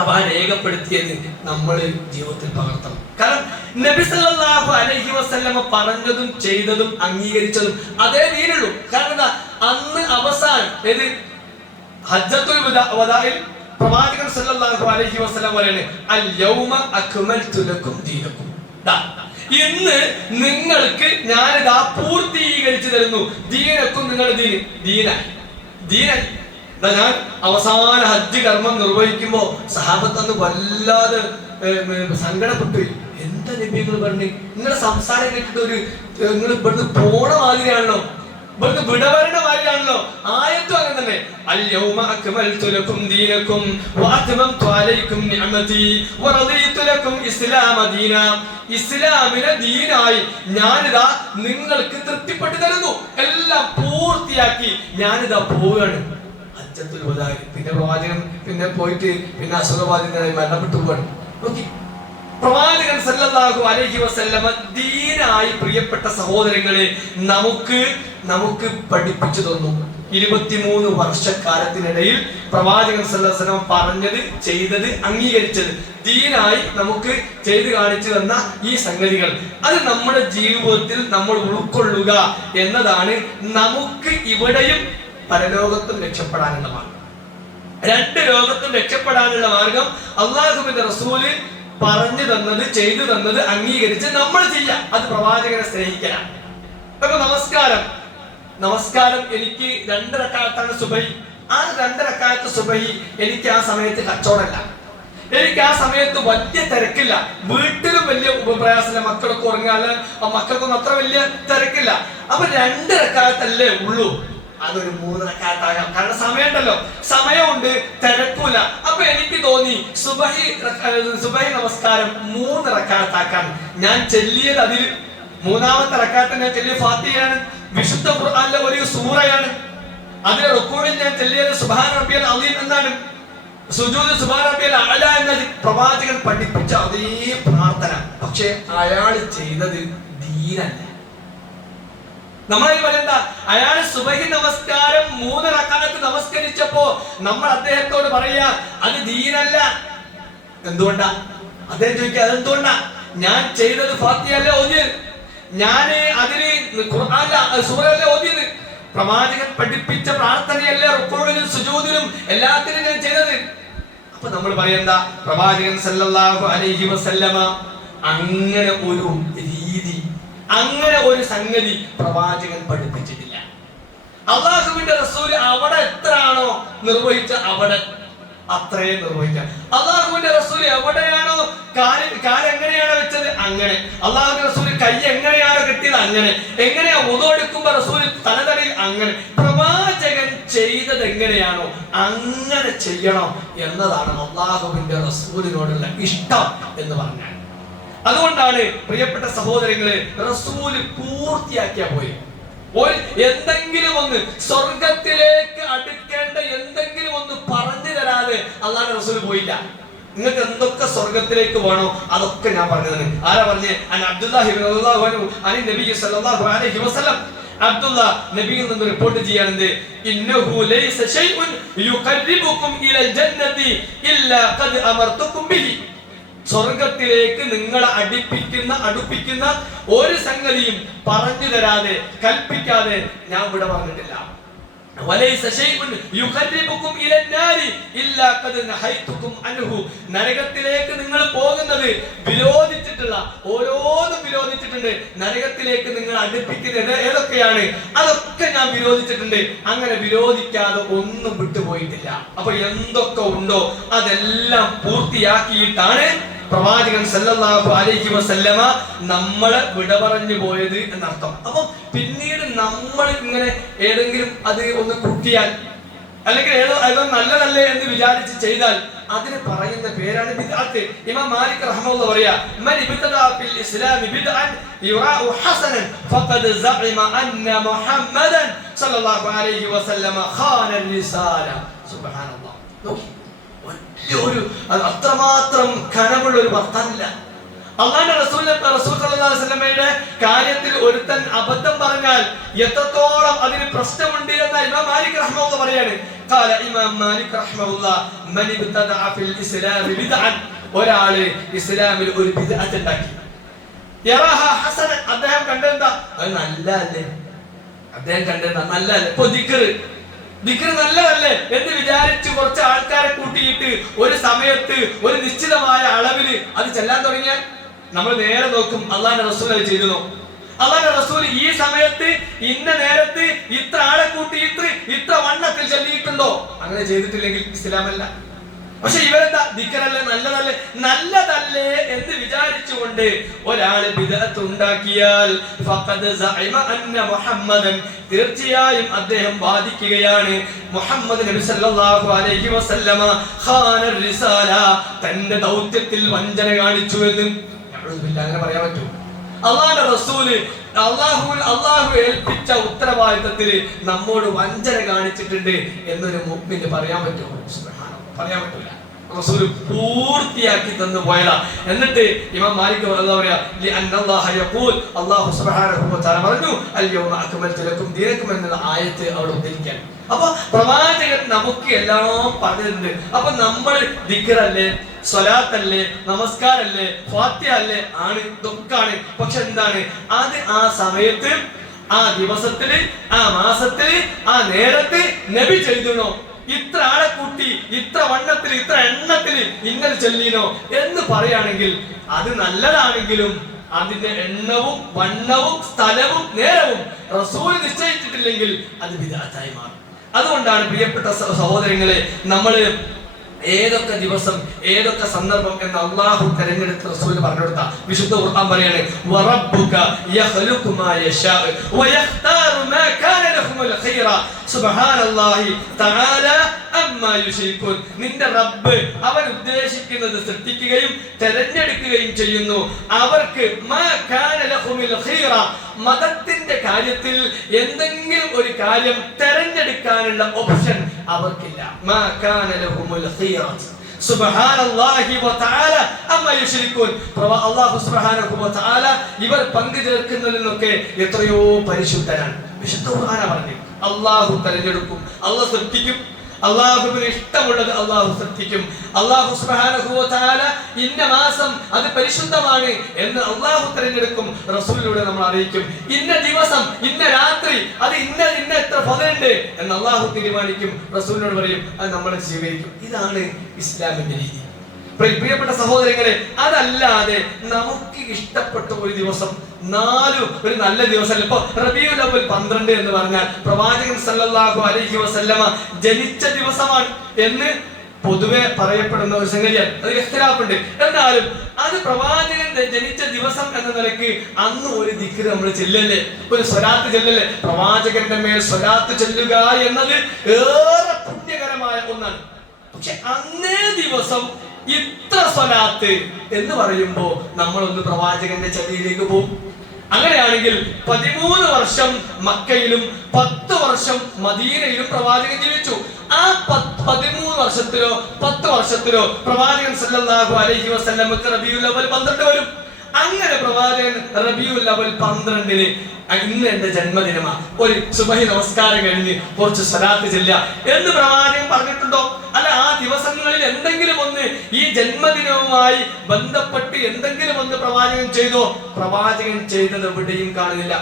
അപ്പൊ ആ രേഖപ്പെടുത്തിയത് നമ്മൾ ജീവിതത്തിൽ പകർത്തണം. കാരണം നബി സല്ലല്ലാഹു അലൈഹി വസല്ലമ പറഞ്ഞതും ചെയ്തതും അംഗീകരിച്ചതും അതേ ദീനുള്ളൂ. കാരണം എന്താ, അന്ന് അവസാനം ഹജ്ജത്തുൽ വദാഇൽ പ്രവാചകൻ സല്ലല്ലാഹു അലൈഹി വസല്ലം പറയുന്നു, അൽ യൗമ അക്മൽതു ലക്കും ദീനക്കും. ഇന്ന് നിങ്ങൾക്ക് ഞാനിതാ പൂർത്തീകരിച്ചു തരുന്നു ദീനക്കും, നിങ്ങളുടെ ദീനായി. ഞാൻ അവസാന ഹജ്ജ് കർമ്മം നിർവഹിക്കുമ്പോ സഹാബത്ത് വല്ലാതെ സങ്കടപ്പെട്ടു. എന്താ നബികൾ പറഞ്ഞു, നിങ്ങളുടെ സംസാരം കേട്ടിട്ട് നിങ്ങൾ ഇവിടുന്ന് പോണ മാതിരിയാണല്ലോ, ഇവിടുന്ന് വിടവരണ മാതിരിയാണല്ലോ. ആയത്തും അങ്ങനെ തന്നെ, അൽ യൗമ അക്മൽതു ലക്കും ദീനക്കും വഅത്മംതു അലൈക്കും നിഅമതി വറദീതു ലക്കും ഇസ്ലാമ ദീന. ഇസ്ലാമിനെ ദീനായി ഞാനിതാ നിങ്ങൾക്ക് തൃപ്തിപ്പെട്ടു തരുന്നു, എല്ലാം പൂർത്തിയാക്കി ഞാനിതാ പോവുകയാണ്. ഹജ്ജത്തുൽ വദാഇ. പിന്നെ പ്രവാചകൻ പോയിട്ട് അസുഖബാധിതനായി മരണപ്പെട്ടു പോവാണ്. നോക്കി, പ്രവാചകൻ സല്ലല്ലാഹു അലൈഹി വസല്ലമ ദീനായി പ്രിയപ്പെട്ട സഹോദരങ്ങളെ നമുക്ക് പഠിപ്പിച്ചു തന്നു. 23 വർഷക്കാലത്തിനിടയിൽ പ്രവാചകൻ സല്ലല്ലാഹു അലൈഹി വസല്ലമ പറഞ്ഞത്, ചെയ്തത്, അംഗീകരിച്ചത് ദീനായി നമുക്ക് ചെയ്തു കാണിച്ചു തന്ന ഈ സംഗതികൾ അത് നമ്മുടെ ജീവിതത്തിൽ നമ്മൾ ഉൾക്കൊള്ളുക എന്നതാണ് നമുക്ക് ഇവിടെയും പരലോകത്തും രക്ഷപ്പെടാനുള്ള മാർഗം. 2 ലോകത്തും രക്ഷപ്പെടാനുള്ള മാർഗം അല്ലാഹുവിന്റെ റസൂല് പറഞ്ഞു തന്നത്, ചെയ്തു തന്നത് അംഗീകരിച്ച് നമ്മൾ ചെയ്യാം. അത് പ്രവാചകനെ സ്നേഹിക്കണം. ഇപ്പൊ നമസ്കാരം എനിക്ക് 2 റക്അത്താണ് സുബഹി. ആ 2 റക്അത്ത് സുബഹി എനിക്ക് ആ സമയത്ത് കച്ചവടമല്ല, എനിക്ക് ആ സമയത്ത് വലിയ തിരക്കില്ല, വീട്ടിലും വലിയ പ്രയാസമില്ല, മക്കളൊക്കെ ഉറങ്ങാല്, മക്കൾക്കൊന്നും അത്ര വലിയ തിരക്കില്ല. അപ്പൊ 2 റക്അത്തല്ലേ ഉള്ളൂ, അതൊരു 3 റക്അത്താകാം. കാരണം സമയമുണ്ടല്ലോ, സമയമുണ്ട്, തിരക്കൂല. അപ്പൊ എനിക്ക് തോന്നി സുബഹി നമസ്കാരം 3 റക്അത്താക്കാൻ. ഞാൻ ചെല്ലിയത് അതിൽ 3ാമത്തെ റക്അത്ത് ഞാൻ ചെല്ലിയ ഫാത്തിഹയാണ്, വിശുദ്ധ ഖുർആനിലെ ഒരു സൂറയാണ്. അതിലെ റുക്കൂഇൽ ഞാൻ ചെല്ലിയത് സുബ്ഹാന റബ്ബിയൽ അസീം എന്നാണ്, സുജൂദ് സുബ്ഹാന റബ്ബിയൽ അഅല എന്നത് പ്രവാചകൻ പഠിപ്പിച്ച അതേ പ്രാർത്ഥന. പക്ഷെ അയാൾ ചെയ്തത് ദീനല്ല. നമ്മളീ പറയുന്ന അയാൾ സുബഹി നമസ്കാരം 3 റക്അത്ത് നമസ്കരിച്ചപ്പോ നമ്മൾ അദ്ദേഹത്തോട് പറയാ അത് ദീനല്ല. എന്തുകൊണ്ടാ? അദ്ദേഹം ചോദിക്കുക അതെന്തുകൊണ്ടാ? ഞാൻ ചെയ്തത് ഫാത്തിഹയല്ലേ ഓതിയത്, ഞാൻ അതിന് ഖുർആനിലെ സൂറയല്ലേ ഓതിയത്, പ്രവാചകൻ പഠിപ്പിച്ച പ്രാർത്ഥനയല്ലേ റുക്കൂഇലും സുജൂദിലും എല്ലാത്തിനും ഞാൻ ചെയ്തത്. അപ്പൊ നമ്മൾ പറയുന്ന പ്രവാചകൻ സല്ലല്ലാഹു അലൈഹി വസല്ലമ അങ്ങനെ ഒരു രീതി, അങ്ങനെ ഒരു സംഗതി പ്രവാചകൻ പഠിപ്പിച്ചിട്ടില്ല. അല്ലാഹുവിന്റെ റസൂൽ അവിടെ എത്രയാണോ നിർവഹിച്ച അവിടെ അത്രേ നിർവഹിക്കാം. അല്ലാഹുവിന്റെ റസൂൽ എവിടെയാണോ കാൽ എങ്ങനെയാണോ വെച്ചത് അങ്ങനെ, അല്ലാഹുവിന്റെ റസൂൽ കൈ എങ്ങനെയാണോ കെട്ടിയത് അങ്ങനെ, എങ്ങനെയാ വുദു എടുക്കുമ്പോ റസൂൽ തലതടയിൽ അങ്ങനെ, പ്രവാചകൻ ചെയ്തത് എങ്ങനെയാണോ അങ്ങനെ ചെയ്യണം എന്നതാണ് അല്ലാഹുവിന്റെ റസൂലിനോടുള്ള ഇഷ്ടം എന്ന് പറഞ്ഞാൽ. അതുകൊണ്ടാണ് പ്രിയപ്പെട്ട സഹോദരങ്ങളെ റസൂല് പൂർത്തിയാക്കിയാ പോയി. എന്തെങ്കിലും ഒന്ന് സ്വർഗത്തിലേക്ക് അടുക്കേണ്ട എന്തെങ്കിലും ഒന്ന് പറഞ്ഞു തരാതെ അല്ലാഹുവിന്റെ റസൂൽ പോയില്ല. നിങ്ങൾക്ക് എന്തൊക്കെ സ്വർഗത്തിലേക്ക് വേണോ അതൊക്കെ ഞാൻ പറഞ്ഞതാണ്. ആരാ പറഞ്ഞേ? അബ്ദുല്ലാഹി റളിയല്ലാഹു അൻഹു അനി നബി സല്ലല്ലാഹു അലൈഹി വസല്ലം. അബ്ദുല്ല നബിയിൽ നിന്ന് റിപ്പോർട്ട് ചെയ്യാനുണ്ട്, ഇന്നഹു ലൈസ ശൈഉൻ യുഖർരിബുകും ഇലൽ ജന്നതി ഇല്ലാ ഖദ് അമർതുകും ബിഹി. സ്വർഗത്തിലേക്ക് നിങ്ങളെ അടുപ്പിക്കുന്ന ഒരു സംഗതിയും പറഞ്ഞു തരാതെ കൽപ്പിക്കാതെ ഞാൻ ഇവിടെ പറഞ്ഞിട്ടില്ല. നരകത്തിലേക്ക് നിങ്ങൾ പോകുന്നത് വിരോധിച്ചിട്ടുള്ള ഓരോന്നും വിരോധിച്ചിട്ടുണ്ട്. നരകത്തിലേക്ക് നിങ്ങൾ അടുപ്പിക്കുന്നത് ഏതൊക്കെയാണ് അതൊക്കെ ഞാൻ വിരോധിച്ചിട്ടുണ്ട്. അങ്ങനെ വിരോധിക്കാതെ ഒന്നും വിട്ടുപോയിട്ടില്ല. അപ്പൊ എന്തൊക്കെ ഉണ്ടോ അതെല്ലാം പൂർത്തിയാക്കിയിട്ടാണ് പ്രവാചകൻ സല്ലല്ലാഹു അലൈഹി വസല്ലമ നമ്മളെ വിട പറഞ്ഞു പോയത് എന്നർത്ഥം. അപ്പൊ പിന്നീട് നമ്മൾ ഇങ്ങനെ ഏതെങ്കിലും അത് ഒന്ന് കുട്ടിയാൽ അല്ലെങ്കിൽ ഏതോ നല്ലതല്ലേ എന്ന് വിചാരിച്ച് ചെയ്താൽ അതിന് പറയുന്ന പേരാണ് ബിദ്അത്ത്. ഇമാം മാലിക് റഹ്മത്തുള്ളാഹി പറയാ, മൻ ഇബ്തദഅ ഫിൽ ഇസ്ലാം ബിദ്അൻ യുറാഉ ഹസനൻ ഫഖദ് സഅമ അന്ന മുഹമ്മദൻ സല്ലല്ലാഹു അലൈഹി വസല്ലമ ഖാന റിസാല. സുബ്ഹാനല്ലാഹ്. ഒരു അത്രമാത്രം ഖനമുള്ള ഒരു വർത്താനില്ല. അല്ലാഹുവിന്റെ റസൂൽ സല്ലല്ലാഹു അലൈഹി വസല്ലമയുടെ കാര്യത്തിൽ ഒരുത്തൻ അബദ്ധം പറഞ്ഞാൽ എത്രത്തോളം അതിന് പ്രശ്നമുണ്ട് എന്ന് ഇമാം മാലിക് റഹ്മത്തുള്ളാഹി പറയാണ്. ഖാല ഇമാം മാലിക് റഹ്മത്തുള്ളാഹി മൻ ഇബ്തദഅ ഫിൽ ഇസ്ലാം ബിദ്അൻ, ഒരാള് ഇസ്ലാമിൽ ഒരു ബിദ്അത്ത് ഉണ്ടാക്കി, യറാഹ ഹസനൻ, അദ്ദേഹം കണ്ടെന്താ അത് നല്ലതല്ലേ, അദ്ദേഹം കണ്ടെന്താ നല്ലതല്ലേ, ഇപ്പോ ദിക്ർ നല്ലതല്ലേ എന്ന് വിചാരിച്ച് കുറച്ച് ആൾക്കാരെ കൂട്ടിയിട്ട് ഒരു സമയത്ത് ഒരു നിശ്ചിതമായ അളവിൽ അത് ചെല്ലാൻ തുടങ്ങിയാൽ നമ്മൾ നേരെ നോക്കും അല്ലാഹുവിന്റെ റസൂൽ അത് ചെയ്തു. അല്ലാഹുവിന്റെ റസൂൽ ഈ സമയത്ത് ഇന്ന നേരത്ത് ഇത്ര ആളെ കൂട്ടി ഇത്ര വണ്ണത്തിൽ ചൊല്ലിയിട്ടുണ്ടോ? അങ്ങനെ ചെയ്തിട്ടില്ലെങ്കിൽ ഇസ്ലാമല്ല. പക്ഷെ ഇവരെന്താ ദിക്റല്ലേ നല്ലതല്ലേ എന്ന് വിചാരിച്ചുകൊണ്ട് ഒരാള് ബിദ്അത്ത് ഉണ്ടാക്കിയാൽ ഫഖദ് സഅമ അന്ന മുഹമ്മദൻ, തീർച്ചയായും അദ്ദേഹം വാദിക്കുകയാണ് മുഹമ്മദ് നബി സല്ലല്ലാഹു അലൈഹി വസല്ലമ ഖാന റിസാല, തന്റെ ദൗത്യത്തിൽ വഞ്ചന കാണിച്ചു എന്ന്. അങ്ങനെ പറയാൻ പറ്റുമോ? അല്ലാഹുവിന്റെ റസൂല് അല്ലാഹു ഏൽപ്പിച്ച ഉത്തരവാദിത്തത്തിൽ നമ്മോട് വഞ്ചന കാണിച്ചിട്ടുണ്ട് എന്നൊരു മുഅ്മിന് പറയാൻ പറ്റുമോ? പറയാൻ പറ്റില്ല. റസൂൽ പൂർത്തിയാക്കി തന്നു പോയതാ. എന്നിട്ട് ഇമാം മാലിക് പറയാ, അല്ലാഹു സുബ്ഹാനഹു വ തആല പറഞ്ഞു അൽയൗമ അക്മൽതു ലക്കും ദീനക്കും എന്ന ആയത്ത് അവിടെ ഉദ്ധരിക്കാൻ. അപ്പൊ പ്രവാചകൻ നമുക്ക് എല്ലാം പറഞ്ഞിട്ടുണ്ട്. അപ്പൊ നമ്മൾ ദിക്റല്ലേ, സ്വലാത്തല്ലേ, നമസ്കാരല്ലേ, ഫാത്തിഹ അല്ലേ ആണ്, ഇതൊക്കെയാണ്. പക്ഷെ എന്താണ് അത് ആ സമയത്ത്, ആ ദിവസത്തില്, ആ മാസത്തില്, ആ നേരത്ത് നബി ചെയ്തോ, ഇത്ര ആളെ കൂട്ടി ഇത്ര വണ്ണത്തിൽ ഇത്ര എണ്ണത്തിൽ ഇന്നലെ ചൊല്ലിനോ എന്ന് പറയുകയാണെങ്കിൽ അത് നല്ലതാണെങ്കിലും അതിന്റെ എണ്ണവും വണ്ണവും സ്ഥലവും നേരവും റസൂൽ നിശ്ചയിച്ചിട്ടില്ലെങ്കിൽ അത് ബിദ്അത്തായി മാറും. അതുകൊണ്ടാണ് പ്രിയപ്പെട്ട സഹോദരങ്ങളെ നമ്മൾ ഏതൊക്കെ ദിവസം ഏതൊക്കെ സന്ദർഭം എന്ന് അല്ലാഹു തിരഞ്ഞെടുത്ത റസൂൽ പറഞ്ഞുകൊടുത്ത വിശുദ്ധ ഖുർആൻ പറയാണ്, വറബ്ബുക യഖ്ലുഖു മാ യശാഉ വയഖ്താറു മാ കാന ലഹുൽ ഖൈറ സുബ്ഹാനല്ലാഹി തആല അമ്മാ യുശ്രികൂൻ. നിന്റെ റബ്ബ് അവൻ ഉദ്ദേശിക്കുന്നത് സൃഷ്ടിക്കുകയും തിരഞ്ഞെടുക്കുകയും ചെയ്യുന്നു. അവർക്ക് മാ കാന ലഹുൽ ഖൈറ, മതത്തിന്റെ കാര്യത്തിൽ എന്തെങ്കിലും ഒരു കാര്യം തിരഞ്ഞെടുക്കാനുള്ള ഓപ്ഷൻ അവർക്കില്ല. മാ കാന ലഹുൽ ഖൈറ, സുബ്ഹാനല്ലാഹി വ തആല അമ്മാ യുശ്രികൂൻ. അല്ലാഹു സുബ്ഹാനഹു വ തആല ഇവർ പങ്കു ചേർക്കുന്നതിൽ നിന്നൊക്കെ എത്രയോ പരിശുദ്ധനാണ്. വിശുദ്ധ ഖുർആനാ പറഞ്ഞു. അല്ലാഹു തിരഞ്ഞെടുക്കും, അല്ലാഹു സൃഷ്ടിക്കും, അല്ലാഹുവിന് ഇഷ്ടമുള്ളത് അല്ലാഹു സൃഷ്ടിക്കും. അല്ലാഹു സുബ്ഹാനഹു വ തആല ഇന്ന മാസം അത് പരിശുദ്ധമാണ് എന്ന് അല്ലാഹു തിരഞ്ഞെടുക്കും, റസൂലിലൂടെ നമ്മൾ അറിയിക്കും. ഇന്ന ദിവസം ഇന്ന രാത്രി അത് ഇന്ന എത്ര ഫളമുണ്ട് എന്ന് അല്ലാഹു തീരുമാനിക്കും, റസൂലിനോട് പറയും, അത് നമ്മൾ സ്വീകരിക്കും. ഇതാണ് ഇസ്ലാമിന്റെ രീതി. പ്രിയപ്പെട്ട സഹോദരങ്ങളെ, അതല്ലാതെ നമുക്ക് ഇഷ്ടപ്പെട്ട ഒരു ദിവസം, ഒരു നല്ല ദിവസം, ഇപ്പൊ റബീഉൽ അവ്വൽ 12 എന്ന് പറഞ്ഞാൽ പ്രവാചകൻ സല്ലല്ലാഹു അലൈഹി വസല്ലമ ജനിച്ച ദിവസമാണ് എന്ന് പൊതുവെ പറയപ്പെടുന്ന ഒരു സംഗതിയാണ്. അത് ഇഖ്തിലാഫുണ്ട്. എന്നാലും അത് പ്രവാചകൻ ജനിച്ച ദിവസം എന്ന നിലയ്ക്ക് അന്ന് ഒരു ദിക്ർ നമ്മൾ ചെല്ലല്ലേ, ഒരു സ്വലാത്ത് ചെല്ലല്ലേ. പ്രവാചകന്റെ മേൽ സ്വലാത്ത് ചെല്ലുക എന്നത് ഏറെ പുണ്യകരമായ ഒന്നാണ്. പക്ഷെ അന്നേ ദിവസം ഇത്ര സ്വലാത്ത് എന്ന് പറയുമ്പോ നമ്മളൊന്ന് പ്രവാചകന്റെ ചെവിയിലേക്ക് പോകും. അങ്ങനെയാണെങ്കിൽ 13 വർഷം മക്കയിലും 10 വർഷം മദീനയിലും പ്രവാചകൻ ജീവിച്ചു. ആ 13 വർഷത്തിലോ 10 വർഷത്തിലോ പ്രവാചകൻ സല്ലല്ലാഹു അലൈഹി വസല്ലമക്ക് റബീഉൽ അവ്വൽ 12 വരും. അങ്ങനെ പ്രവാചകൻ റബീഉൽ അവ്വൽ 12-ന് ഇന്ന് എന്റെ ജന്മദിനമാ, ഒരു സുബഹി നമസ്കാരം കഴിഞ്ഞ് കുറച്ച് സ്വലാത്ത് ചെല്ലുക എന്ന് പ്രവാചകൻ പറഞ്ഞിട്ടുണ്ടോ? അല്ല, ആ ദിവസങ്ങളിൽ എന്തെങ്കിലും ഒന്ന് ഈ ജന്മദിനവുമായി ബന്ധപ്പെട്ട് എന്തെങ്കിലും ഒന്ന് പ്രവാചകൻ ചെയ്തോ? പ്രവാചകൻ ചെയ്തത് എവിടെയും കാണുന്നില്ല.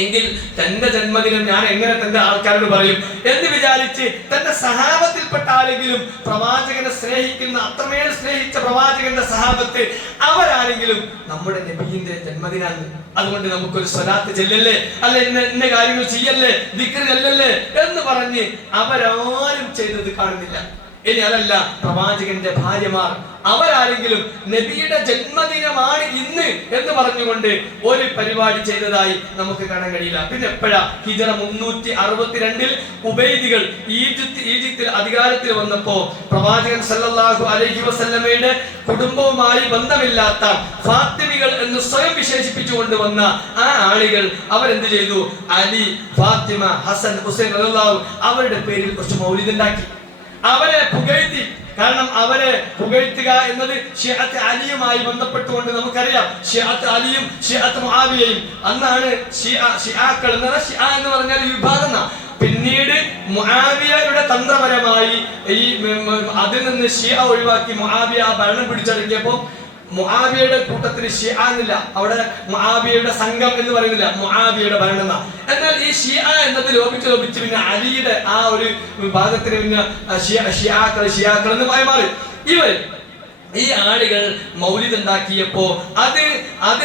എങ്കിൽ തന്റെ ജന്മദിനം ഞാൻ എങ്ങനെ തന്റെ ആൾക്കാരോട് പറയും എന്ന് വിചാരിച്ച് തന്റെ സഹാബത്തിൽപ്പെട്ട ആരെങ്കിലും പ്രവാചകനെ സ്നേഹിക്കുന്ന, അത്രമേൽ സ്നേഹിച്ച പ്രവാചകന്റെ സഹാബത്ത് അവരാരെങ്കിലും നമ്മുടെ നബിയുടെ ജന്മദിനാണ്, അതുകൊണ്ട് നമുക്കൊരു സ്വലാത്ത് ചെല്ലല്ലേ, അല്ല ഇന്ന കാര്യങ്ങൾ ചെയ്യല്ലേ, ദിക്ർ ചെല്ലല്ലേ എന്ന് പറഞ്ഞ് അവരാരും ചെയ്തത് കാണുന്നില്ല. ഇനി അതല്ല, പ്രവാചകന്റെ ഭാര്യമാർ അവരാരെങ്കിലും നബിയുടെ ജന്മദിനമാണ് ഇന്ന് എന്ന് പറഞ്ഞുകൊണ്ട് ഒരു പരിപാടി ചെയ്തതായി നമുക്ക് കാണാൻ കഴിയില്ല. പിന്നെ എപ്പോഴാ? ഹിജറ 362-ൽ ഉബൈദികൾ ഈജിപ്തിൽ അധികാരത്തിൽ വന്നപ്പോ പ്രവാചകൻ സല്ലല്ലാഹു അലൈഹി വസല്ലമയുടെ കുടുംബവുമായി ബന്ധമില്ലാത്ത ഫാത്തിമികൾ എന്ന് സ്വയം വിശേഷിപ്പിച്ചുകൊണ്ട് വന്ന ആ ആളുകൾ അവരെന്ത് ചെയ്തു? അലി, ഫാത്തിമ, ഹസൻ, ഹുസൈൻ റളിയല്ലാഹു അവരുടെ പേരിൽ കുറച്ച് മൗലിദ് ഉണ്ടാക്കി. അവരെ പുകഴ്ത്തി. കാരണം അവരെ പുകഴ്ത്തുക എന്നത് ഷിഅത്ത് അലിയുമായി ബന്ധപ്പെട്ടുകൊണ്ട് നമുക്കറിയാം. ഷിഅത്ത് അലിയും ഷിഅത്ത് മുആവിയയും അന്നാണ് ഷിആക്കൾ എന്ന് പറഞ്ഞാൽ വിഭാഗം. പിന്നീട് മുആവിയയുടെ തന്ത്രപരമായി ഈ അതിൽ നിന്ന് ഷിഅ ഒഴിവാക്കി മുആവിയ ഭരണം പിടിച്ചടക്കിയപ്പോ മുആവിയയുടെ കൂട്ടത്തിൽ ഷിഅ എന്നില്ല, അവിടെ മുആവിയയുടെ സംഘം എന്ന് പറയുന്നില്ല, മുആവിയയുടെ ഭരണം എന്നാ. എന്നാൽ ഈ ഷിഅ എന്നത് ലോപിച്ച് പിന്നെ അലിയുടെ ആ ഒരു വിഭാഗത്തിന് പിന്നെ ഷിയാക്കൾ എന്ന് മാറി. ഈ ആളുകൾ മൗലിദ് ഉണ്ടാക്കിയപ്പോ അത്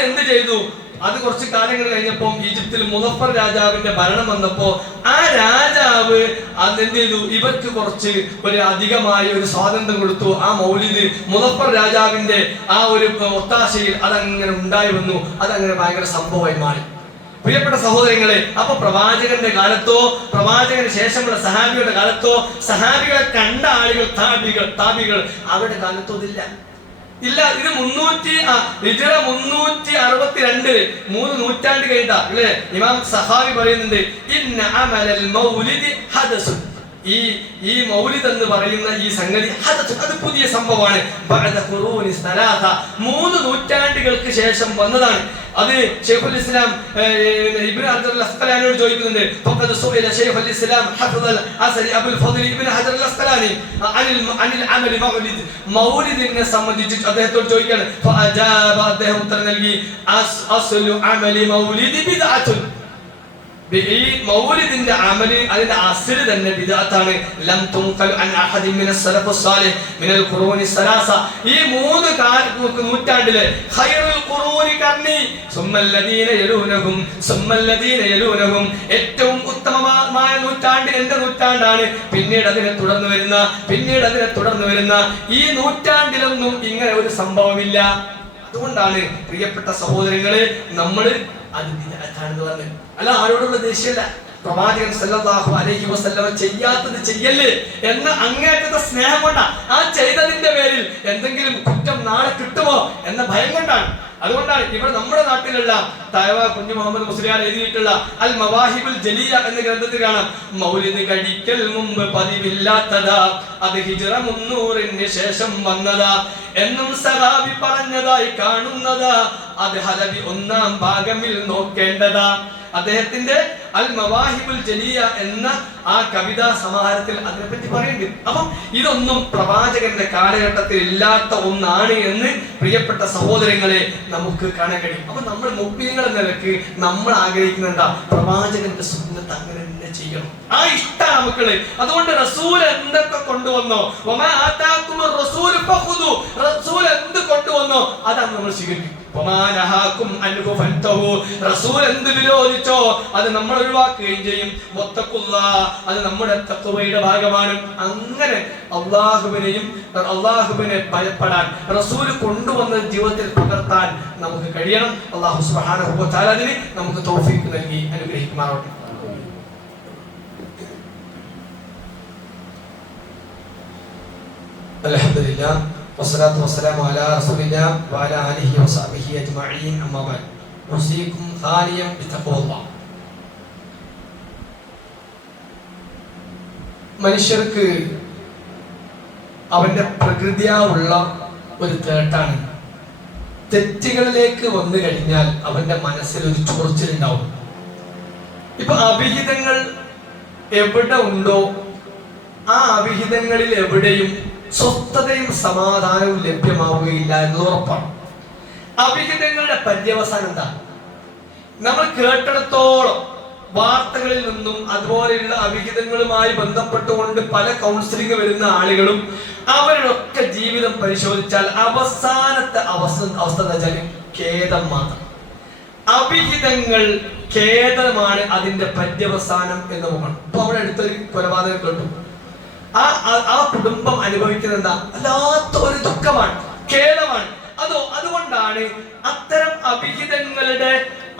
എന്ത് ചെയ്തു? അത് കുറച്ച് കാലങ്ങൾ കഴിഞ്ഞപ്പോ ഈജിപ്തിൽ മുദഫർ രാജാവിന്റെ ഭരണം വന്നപ്പോ ആ രാജാവ് അതെന്ത് ചെയ്തു? ഇവർക്ക് കുറച്ച് ഒരു അധികമായി ഒരു സ്വാതന്ത്ര്യം കൊടുത്തു. ആ മൗലിദ് മുദഫർ രാജാവിന്റെ ആ ഒരു ഒത്താശയിൽ അതങ്ങനെ ഉണ്ടായി വന്നു. അതങ്ങനെ ഭയങ്കര സംഭവമായി മാറി. പ്രിയപ്പെട്ട സഹോദരങ്ങളെ, അപ്പൊ പ്രവാചകന്റെ കാലത്തോ പ്രവാചകന് ശേഷമുള്ള സഹാബിയുടെ കാലത്തോ സഹാബികളെ കണ്ട ആളുകൾ താബികൾ അവരുടെ കാലത്തോ ഇതില്ല. ഇത് 362 3 നൂറ്റാണ്ട് കഴിഞ്ഞ അല്ലേ? ഇമാം സഹാബി പറയുന്നുണ്ട്, ഇന്ന അമലൽ മൗലിദി ഹദസുൻ. ഈ മൗലിദ് എന്ന് പറയുന്ന ഈ സംഗതി അത് പുതിയ സംഭവമാണ്. 3 നൂറ്റാണ്ടുകൾക്ക് ശേഷം വന്നതാണ്. അത് ശൈഖുൽ ഇസ്ലാം ഇബ്നു ഹജർ അൽ അസ്ഖലാനിയോട് ചോദിക്കുന്നുണ്ട്. ഫഖദ് സുഇല ശൈഖുൽ ഇസ്ലാം ഹഫ്ദ് അസ്രി അബുൽ ഫദ്ൽ ഇബ്നു ഹജർ അൽ അസ്ഖലാനി അനിൽ അമൽ മൗലിദിനെ സംബന്ധിച്ച് അദ്ദേഹത്തോട് ചോദിക്കുകയാണ്. ഫഅജാബ, അദ്ദേഹം ഉത്തരം നൽകി, അസ്ലു അമലി മൗലിദി ബിദ്അത്തുൻ. ഈ മൗലിദിന്റെ അമല് അതിന്റെ അസ്ൽ തന്നെ ബിദ്അത്താണ്. ലം തുൻഖൽ അൻ അഹദി മിനസ് സലഫുസ് സാലിഹ് മിനൽ ഖുറൂനി സലാസ. ഈ 3 നൂറ്റാണ്ടിലെ ഖൈറുൽ ഖുറൂനി കർണി സുമ്മല്ലദീന യലൂനഹും സുമ്മല്ലദീന യലൂനഹും, ഏറ്റവും ഉത്തമമായ നൂറ്റാണ്ട് എന്റെ നൂറ്റാണ്ടാണ്. പിന്നീട് അതിനെ തുടർന്ന് വരുന്ന ഈ നൂറ്റാണ്ടിലൊന്നും ഇങ്ങനെ ഒരു സംഭവമില്ല. അതുകൊണ്ടാണ് പ്രിയപ്പെട്ട സഹോദരങ്ങളെ നമ്മൾ അത് ബിദ്അത്താണെന്ന് പറഞ്ഞത്. അല്ല, ആരോടുള്ള ദേഷ്യമല്ല. പ്രവാചകൻ സല്ലല്ലാഹു അലൈഹി വസല്ലമ ചെയ്യാത്തത് ചെയ്യല്ലേ എന്ന അങ്ങേറ്റത്തെ സ്നേഹം കൊണ്ടാണ്. ആ ചെയ്തതിന്റെ പേരിൽ എന്തെങ്കിലും കുറ്റം നാളെ കിട്ടുമോ എന്ന ഭയം കൊണ്ടാണ്. അതുകൊണ്ടാണ് ഇവിടെ നമ്മുടെ നാട്ടിലുള്ള തായവ കുഞ്ഞു മുഹമ്മദ് മുസ്ലിയാർ എഴുതിയിട്ടുള്ള അൽ മവാഹിബുൽ ജലിയ എന്ന ഗ്രന്ഥത്തിൽ കാണാം, മൗലിദ് കഴിക്കൽ മുമ്പ് പതിവില്ലാത്തതാ, അത് ഹിജ്റ 300-ന് ശേഷം വന്നതാ എന്നും സഹാബി പറഞ്ഞതായി കാണുന്നതാ, അത് ഹലബി 1-ാം ഭാഗമിൽ നോക്കേണ്ടതാ. അദ്ദേഹത്തിന്റെ അൽ മവാഹിബുൽ ജലിയ എന്ന ആ കവിതാ സമാഹാരത്തിൽ അതിനെപ്പറ്റി പറയുന്നുണ്ട്. അപ്പം ഇതൊന്നും പ്രവാചകന്റെ കാലഘട്ടത്തിൽ ഇല്ലാത്ത ഒന്നാണ് എന്ന് പ്രിയപ്പെട്ട സഹോദരങ്ങളെ നമുക്ക് കാണാൻ കഴിയും. അപ്പൊ നമ്മൾ മുഅ്മിനീങ്ങൾ എന്ന നിലക്ക് നമ്മൾ ആഗ്രഹിക്കുന്ന എന്താ? പ്രവാചകന്റെ സുന്നത്ത് അങ്ങനെ തന്നെ ചെയ്യണം. ആ ഇഷ്ടമാണ് നമുക്കുള്ളത്. അതുകൊണ്ട് റസൂൽ എന്തൊക്കെ കൊണ്ടുവന്നോ, വമാ ആതാകുമുർ റസൂലു ഫഖുദു, റസൂൽ എന്ത് കൊണ്ടുവന്നോ അതാണ് നമ്മൾ സ്വീകരിക്കും. റസൂൽ എന്ത് വിരോധിച്ചോ അത് നമ്മൾ ഒഴിവാക്കുകയും ചെയ്യും. അത് നമ്മുടെ തഖ്വയുടെ ഭാഗമാണ്. അങ്ങനെ അള്ളാഹുവിനെ ഭയപ്പെടാൻ റസൂൽ കൊണ്ടുവന്ന ജീവിതത്തിൽ പകർത്താൻ നമുക്ക് കഴിയണം. അല്ലാഹു സുബ്ഹാനഹു വ തആല അതിന് നമുക്ക് തൗഫീഖ് നൽകി അനുഗ്രഹിക്കുമാറാവട്ടെ. അൽഹംദുലില്ലാഹ് വസ്സലാത്തു വസ്സലാമു അലാ റസൂലില്ലാഹി വഅലാ ആലിഹി വസഹ്ബിഹി അജ്മഈൻ. അമ്മാ ബഅദ്. ഉസീകും ഖാലിയം ബിതഖ്വല്ലാഹ്. മനുഷ്യർക്ക് അവന്റെ പ്രകൃതിയായുള്ള ഒരു തേട്ടാണ്. തെറ്റുകളിലേക്ക് വന്നു കഴിഞ്ഞാൽ അവന്റെ മനസ്സിൽ ഒരു ചൊറിച്ചിലുണ്ടാവും. ഇപ്പൊ അവിഹിതങ്ങൾ എവിടെ ഉണ്ടോ ആ അവിഹിതങ്ങളിൽ എവിടെയും സ്വസ്ഥതയും സമാധാനവും ലഭ്യമാവുകയില്ല എന്നത് ഉറപ്പാണ്. അവിഹിതങ്ങളുടെ പര്യവസാനം എന്താ? നമ്മൾ കേട്ടിടത്തോളം വാർത്തകളിൽ നിന്നും അതുപോലെയുള്ള അവിഹിതങ്ങളുമായി ബന്ധപ്പെട്ടുകൊണ്ട് പല കൗൺസിലിംഗ് വരുന്ന ആളുകളും അവരുടെയൊക്കെ ജീവിതം പരിശോധിച്ചാൽ അവസാനത്തെ അവസ്ഥ എന്താ വെച്ചാൽ ഖേദം മാത്രം. അവിഹിതങ്ങൾ ഖേദമാണ് അതിന്റെ പര്യവസാനം എന്ന് നോക്കണം. ഇപ്പൊ അവിടെ അടുത്തൊരു കൊലപാതകം കേട്ടു. ആ കുടുംബം അനുഭവിക്കുന്നത് എന്താ? അല്ലാത്ത ഒരു ദുഃഖമാണ്, ഖേദമാണ്. അതുകൊണ്ടാണ് അത്തരം അവിഹിതങ്ങളുടെ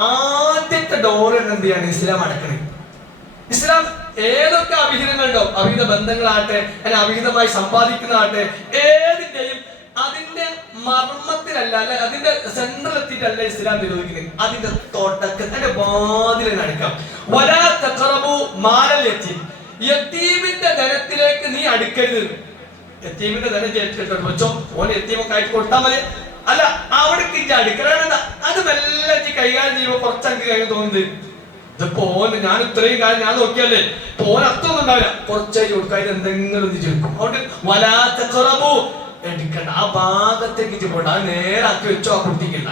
ആദ്യത്തെ ഡോറ് എന്ത് ചെയ്യാണ് ഇസ്ലാം അടക്കണേ. ഇസ്ലാം ഏതൊക്കെ അവിഹിതങ്ങളുണ്ടോ, അവിഹിത ബന്ധങ്ങളാട്ടെ, അല്ലെങ്കിൽ അവിഹിതമായി സമ്പാദിക്കുന്നതാട്ടെ, ഏതിന്റെയും അതിന്റെ മർമ്മത്തിലല്ല, അല്ലെ അതിന്റെ സെന്ററിൽ എത്തിയിട്ടല്ല ഇസ്ലാം നിരോധിക്കുന്നത്. അതിന്റെ അതിന്റെ വാതിലിന് അടുക്കാം. വലാ തഖറബു മാലൽ യതീം, യതീമിന്റെ ധനത്തിലേക്ക് നീ അടുക്കരുത്. യതീമിന്റെ ധനം വെച്ചോ, ഓൻ യതീമൊക്കെ ആയിട്ട് കൊടുത്താൽ മതി. അല്ല, അവിടേക്ക് അടുക്കലാണ്. അത് മെല്ലെ കൈകാര്യം ചെയ്യുമ്പോ കുറച്ചെനിക്ക് കാര്യം തോന്നുന്നത് ഇതിപ്പോ ഓന് ഞാൻ ഇത്രയും കാര്യം ഞാൻ നോക്കിയല്ലേ, ഓൻ അർത്ഥമൊന്നും ഉണ്ടാവില്ല. കുറച്ചായി കൊടുക്കാൻ എന്തെങ്കിലും ഒന്ന് ചെറുക്കും. അതുകൊണ്ട് വലാത്ത കുറവു എടുക്കണ്ട, ആ ഭാഗത്തേക്ക് പോകണ്ട, അത് നേരാക്കി വെച്ചോ. ആ കുട്ടിക്കണ്ട.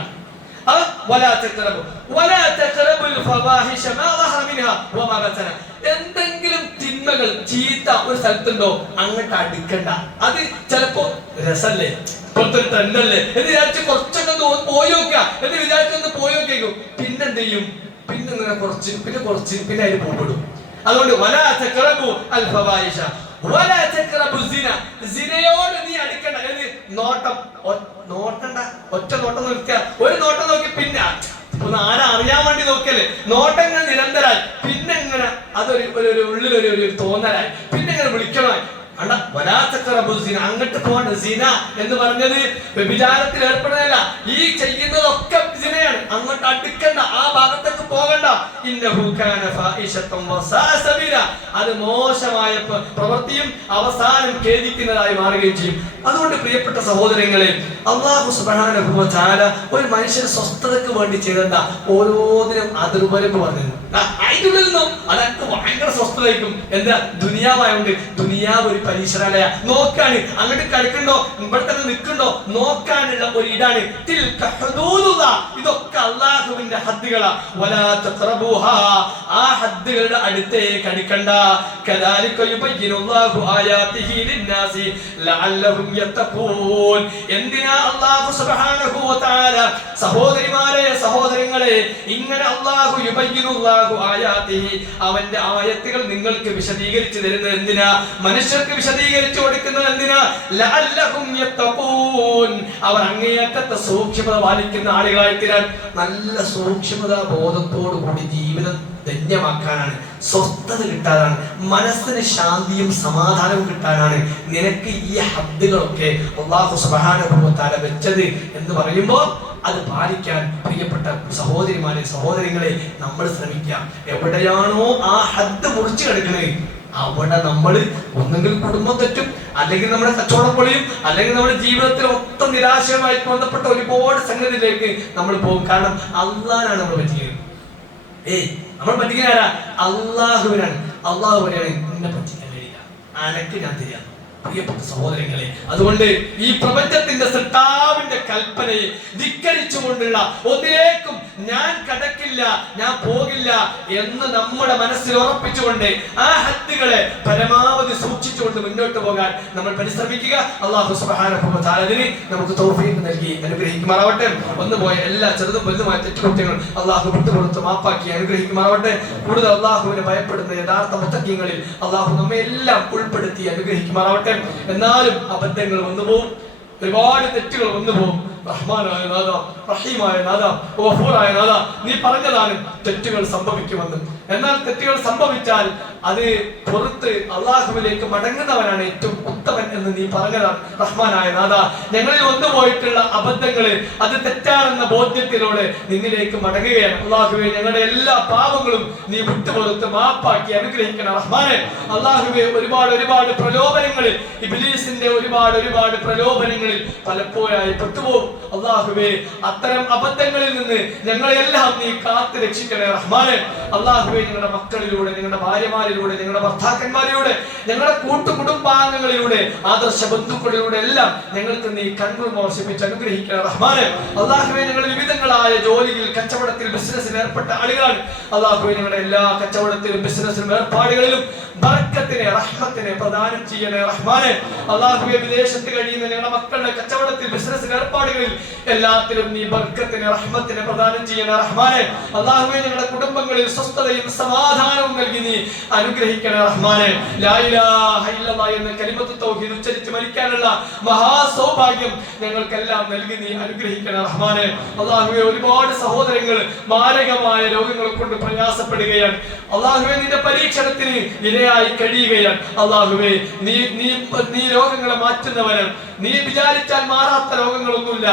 എന്തെങ്കിലും തിന്മകൾ ചീത്ത ഒരു സ്ഥലത്തുണ്ടോ അങ്ങോട്ട് അടുക്കണ്ട. അത് ചിലപ്പോ രസല്ലേ, ഇപ്പോഴത്തെ ട്രെൻഡല്ലേ എന്ന് വിചാരിച്ച് കുറച്ചൊക്കെ പോയി നോക്കുക എന്ന് വിചാരിച്ചൊന്ന് പോയി നോക്കിയേക്കും. പിന്നെന്ത് ചെയ്യും? പിന്നെ കുറച്ച് പിന്നെ അതിന് പോകപ്പെടും. അതുകൊണ്ട് സിനയോട് നീ അടുക്കണ്ട. നോട്ടം നോട്ടണ്ട, ഒറ്റ നോട്ടം നോക്കുക. ഒരു നോട്ടം നോക്കി പിന്നെ ഒന്ന് ആരാ അറിയാൻ വേണ്ടി നോക്കിയല്ലേ, നോട്ടങ്ങൾ നിരന്തരായി. പിന്നെ എങ്ങനെ അതൊരു ഉള്ളിലൊരു തോന്നലായി. പിന്നെ എങ്ങനെ വിളിക്കണോ അങ്ങോട്ട് പോകണ്ട. സിന എന്ന് പറഞ്ഞത് വ്യഭിചാരത്തിൽ ഏർപ്പെടുന്നതല്ല, ഈ ചെയ്യുന്നതൊക്കെ സിനയാണ്. അങ്ങോട്ട് അടുക്കണ്ട, ആ ഭാഗത്തേക്ക് പോകണ്ട. അത് മോശമായ പ്രവൃത്തിയും അവസാനം ഖേദിക്കുന്നതായി മാറുകയും ചെയ്യും. അതുകൊണ്ട് പ്രിയപ്പെട്ട സഹോദരങ്ങളെ, അല്ലാഹു സുബ്ഹാനഹു വ തആല ഒരു മനുഷ്യൻ സ്വസ്ഥതയ്ക്ക് വേണ്ടി ചെയ്തെന്താ ഓരോന്നിനും അതിർവരമ്പ് പറഞ്ഞിരുന്നു. അതിനുള്ളിൽ നിന്നും അതൊക്കെ ഭയങ്കര സ്വസ്ഥതയ്ക്കും. എന്താ? ദുനിയാവായോണ്ട്. ദുനിയാവ് ഒരു പരീക്ഷണാലയ നോക്കാണ്. അങ്ങോട്ട് കളിക്കണ്ടോ, ഇവിടെ തന്നെ നിൽക്കണ്ടോ നോക്കാനുള്ള ഒരു ഇടാണ്. ഇതൊക്കെ അള്ളാഹുവിന്റെ ഹദ്ദുകളാ. വലാ തഖറബൂഹാ, ആ ഹദ്ദുകളുടെ അടുത്തേക്ക് അടുക്കണ്ട. കദാലിക യുബയ്യിനുല്ലാഹു ആയാതിഹി ലിന്നാസി ലഅല്ലഹും യത്തഖൂൻ. എന്തിനാ അല്ലാഹു സുബ്ഹാനഹു വ തആല സഹോദരിമാരെ സഹോദരങ്ങളെ ഇങ്ങനെ അല്ലാഹു യുബയ്യിനുല്ലാഹു ആയാതിഹി, അവന്റെ ആയത്തുകൾ നിങ്ങൾക്ക് വിശദീകരിച്ചു തരുന്നത് എന്തിനാ? മനുഷ്യർക്ക് വിശദീകരിച്ചു കൊടുക്കുന്നത് എന്തിനാ? ലഅല്ലഹും യത്തഖൂൻ, അവർ അങ്ങേയറ്റത്തെ സൂക്ഷ്മത പാലിക്കുന്ന ആളുകളായി തീരാൻ, നല്ല സൂക്ഷ്മതാ ബോധത്തോടു കൂടി ജീവിതം ധന്യമാക്കാനാണ്, സ്വസ്ഥത കിട്ടാനാണ്, മനസ്സിന് ശാന്തിയും സമാധാനവും കിട്ടാനാണ് നിനക്ക് ഈ ഹദ്ദുകളൊക്കെ അല്ലാഹു സുബ്ഹാനഹു വ തആല വെച്ചത് എന്ന് പറയുമ്പോൾ അത് പാലിക്കാൻ പ്രിയപ്പെട്ട സഹോദരിമാരെ സഹോദരികളെ നമ്മൾ ശ്രമിക്കാം. എവിടെയാണോ ആ ഹദ്ദ് മുറിച്ചു കിടക്കുന്നത് അവിടെ നമ്മൾ ഒന്നെങ്കിൽ കുടുംബം തെറ്റും, അല്ലെങ്കിൽ നമ്മുടെ കച്ചവടം പൊളിയും, അല്ലെങ്കിൽ നമ്മുടെ ജീവിതത്തിൽ മൊത്തം നിരാശയുമായി ബന്ധപ്പെട്ട ഒരുപാട് സംഗതിയിലേക്ക് നമ്മൾ പോകും. കാരണം അള്ളാഹാണ് നമ്മൾ പറ്റിക്കുന്നത്. നമ്മൾ പറ്റിക്കാനാരാ? അള്ളാഹുവിനാണ്. അള്ളാഹു പറയാണ് എന്നെ പറ്റിക്കാൻ കഴിയില്ല, അനക്ക് ഞാൻ തരാം. പ്രിയപ്പെട്ട സഹോദരങ്ങളെ, അതുകൊണ്ട് ഈ പ്രപഞ്ചത്തിന്റെ സൃഷ്ടാവിന്റെ കൽപ്പനയെ ധിക്കരിച്ചുകൊണ്ടുള്ള ഒന്നിലേക്കും ഞാൻ കടക്കില്ല, ഞാൻ പോകില്ല എന്ന് നമ്മുടെ മനസ്സിൽ ഉറപ്പിച്ചുകൊണ്ട് ആ ഹദ്ദുകളെ പരമാവധി സൂക്ഷിച്ചുകൊണ്ട് മുന്നോട്ട് പോകാൻ നമ്മൾ പരിശ്രമിക്കുക. അല്ലാഹു സുബ്ഹാനഹു വ തആല അതിന് നമുക്ക് തൗഫീഖ് നൽകി അനുഗ്രഹിക്കുമാറാവട്ടെ. വന്നുപോയ എല്ലാ ചെറുതും വലുതുമായ തെറ്റുകുറ്റങ്ങൾ അല്ലാഹു വിട്ടുപുറത്ത് മാപ്പാക്കി അനുഗ്രഹിക്കുമാറാവട്ടെ. കൂടുതൽ അല്ലാഹുവിനെ ഭയപ്പെടുന്ന യഥാർത്ഥ മുത്തഖീങ്ങളിൽ അല്ലാഹു നമ്മെ എല്ലാം ഉൾപ്പെടുത്തി അനുഗ്രഹിക്കുമാറാവട്ടെ. എന്നാലും അബദ്ധങ്ങൾ വന്നുപോകും, ഒരുപാട് തെറ്റുകൾ വന്നുപോകും. റഹ്മാനായ നാഥ, റഹീമായ നാഥ, ഗഫൂറായ നാഥ, നീ പറഞ്ഞതാണ് തെറ്റുകൾ സംഭവിക്കുമെന്ന്. എന്നാൽ തെറ്റുകൾ സംഭവിച്ചാൽ അത് പുറത്ത് അള്ളാഹുവിലേക്ക് മടങ്ങുന്നവനാണ് ഏറ്റവും ഉത്തമൻ എന്ന് നീ പറഞ്ഞതാണ്. റഹ്മാനായ നാഥ, ഞങ്ങളിൽ വന്നുപോയിട്ടുള്ള അബദ്ധങ്ങള് അത് തെറ്റാണെന്ന ബോധ്യത്തിലൂടെ നിന്നിലേക്ക് മടങ്ങുകയാണ്. അള്ളാഹുവെ, ഞങ്ങളുടെ എല്ലാ പാപങ്ങളും നീ വിട്ടുപുറത്ത് മാപ്പാക്കി അനുഗ്രഹിക്കണം റഹ്മാനെ. അള്ളാഹുവെ, ഒരുപാട് പ്രലോഭനങ്ങളിൽ, ഇബ്ലീസിന്റെ ഒരുപാട് പ്രലോഭനങ്ങളിൽ പലപ്പോഴായി പെട്ടുപോകും. അള്ളാഹുവേ, അത്തരം അബദ്ധങ്ങളിൽ നിന്ന് ഞങ്ങളെല്ലാം നീ കാത്തു രക്ഷിക്കണേ റഹ്മാനെ. അള്ളാഹുവേ, ഞങ്ങളുടെ മക്കളിലൂടെ, ഞങ്ങളുടെ ഭാര്യമാരിലൂടെ, ഞങ്ങളുടെ ഭർത്താക്കന്മാരിലൂടെ, ഞങ്ങളുടെ കൂട്ടുകുടുംബാംഗങ്ങളിലൂടെ, ആദർശ ബന്ധുക്കളിലൂടെ എല്ലാം ഞങ്ങൾക്ക് നീ കൺകുൾ മോർഷിപ്പിച്ച് അനുഗ്രഹിക്കണേ റഹ്മാനെ. അള്ളാഹുവേ, ഞങ്ങൾ വിവിധങ്ങളായ ജോലിയിൽ, കച്ചവടത്തിൽ, ബിസിനസ്സിൽ ഏർപ്പെട്ട ആളുകളാണ്. അള്ളാഹുവേ, ഞങ്ങളുടെ എല്ലാ കച്ചവടത്തിലും ബിസിനസ്സിലും ഏർപ്പാടുകളിലും ബർക്കത്തിനെ, റഹ്മത്തിനെ പ്രദാനം ചെയ്യണേ റഹ്മാനെ. അള്ളാഹുവേ, വിദേശത്ത് കഴിയുന്ന ഞങ്ങളുടെ മക്കളുടെ കച്ചവടത്തിൽ, ബിസിനസ്സിൽ ഏർപ്പാടുകളിൽ എല്ലാത്തിലും നീ ബർക്കത്തിനെ, റഹ്മത്തിനെ പ്രദാനം ചെയ്യണേ റഹ്മാനെ. അള്ളാഹുവേ, ഞങ്ങളുടെ കുടുംബങ്ങളിൽ സ്വസ്ഥതയും സമാധാനവും നൽകി നീ അനുഗ്രഹിക്കണേ റഹ്മാനെ. ലാ ഇലാഹ ഇല്ലല്ലാഹ് എന്ന കലിമത്ത് തൗഹീദ് ഉച്ചരിച്ച് മരിക്കാനുള്ള മഹാസൗഭാഗ്യം ഞങ്ങൾക്കെല്ലാം നൽകി നീ അനുഗ്രഹിക്കണേ റഹ്മാനെ. അള്ളാഹുവേ, ഒരുപാട് സഹോദരങ്ങൾ മാരകമായ രോഗങ്ങൾ കൊണ്ട് പ്രയാസപ്പെടുകയാണ്. അള്ളാഹുവേ, നിന്റെ പരീക്ഷണത്തിന് ഇരയായി കഴിയുകയാണ്. അള്ളാഹുവേ, നീ രോഗങ്ങളെ മാറ്റുന്നവനാണ്. നീ വിചാരിച്ചാൽ മാറാത്ത രോഗങ്ങളൊന്നുമില്ല.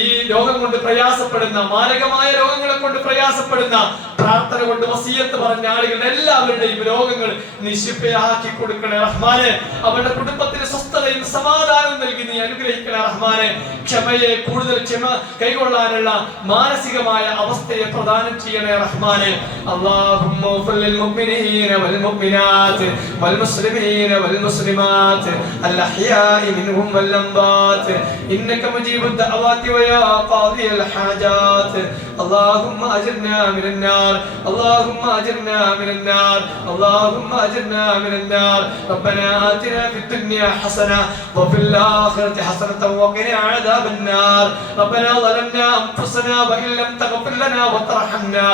ഈ രോഗം കൊണ്ട് പ്രയാസപ്പെടുന്ന, മാരകമായ രോഗങ്ങളെ കൊണ്ട് പ്രയാസപ്പെടുന്ന, പ്രാർത്ഥന കൊണ്ട് വസിയത്ത് പറഞ്ഞ ആളുകളുടെ എല്ലാവരുടെയും രോഗങ്ങൾ നീ ശിഫയാക്കി കൊടുക്കണേ റഹ്മാനെ. അവരുടെ കുടുംബത്തിന് സ്വസ്ഥതയും സമാധാനവും നൽകി നീ അനുഗ്രഹിക്കണേ റഹ്മാനെ. ക്ഷമയെ, കൂടുതൽ ക്ഷമ കൈകൊള്ളാനുള്ള മാനസികമായ അവസ്ഥയെ പ്രദാനം ചെയ്യണേ റഹ്മാനെ. അല്ലാഹുമ്മ ഗ്ഫിർ ലിൽ മുഅ്മിനീന വൽ മുഅ്മിനാത്ത് വൽ മുസ്ലിമീന വൽ മുസ്ലിമാത്ത് അൽ അഹ്യാഇ മിൻഹും വൽ അംവാത്ത് ഇന്നക മുജീബുദ് ദഅവാതി വയാ ഖാദിയൽ ഹാജാത്ത്. اللهم أجرنا من النار، اللهم أجرنا من النار، اللهم أجرنا من النار. ربنا آتنا في الدنيا حسنة وفي الآخرة حسنة وقنا عذاب النار. ربنا ظلمنا أنفسنا وإن لم تغفر لنا وترحمنا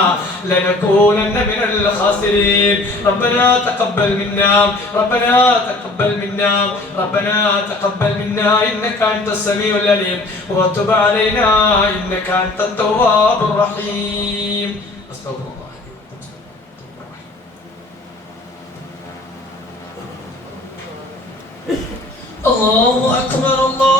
لنكونن من الخاسرين. ربنا تقبل منا، ربنا تقبل منا، ربنا تقبل منا إنك أنت السميع العليم وتب علينا إنك أنت التواب الرحيم. أستغفر الله. الله أكبر. الله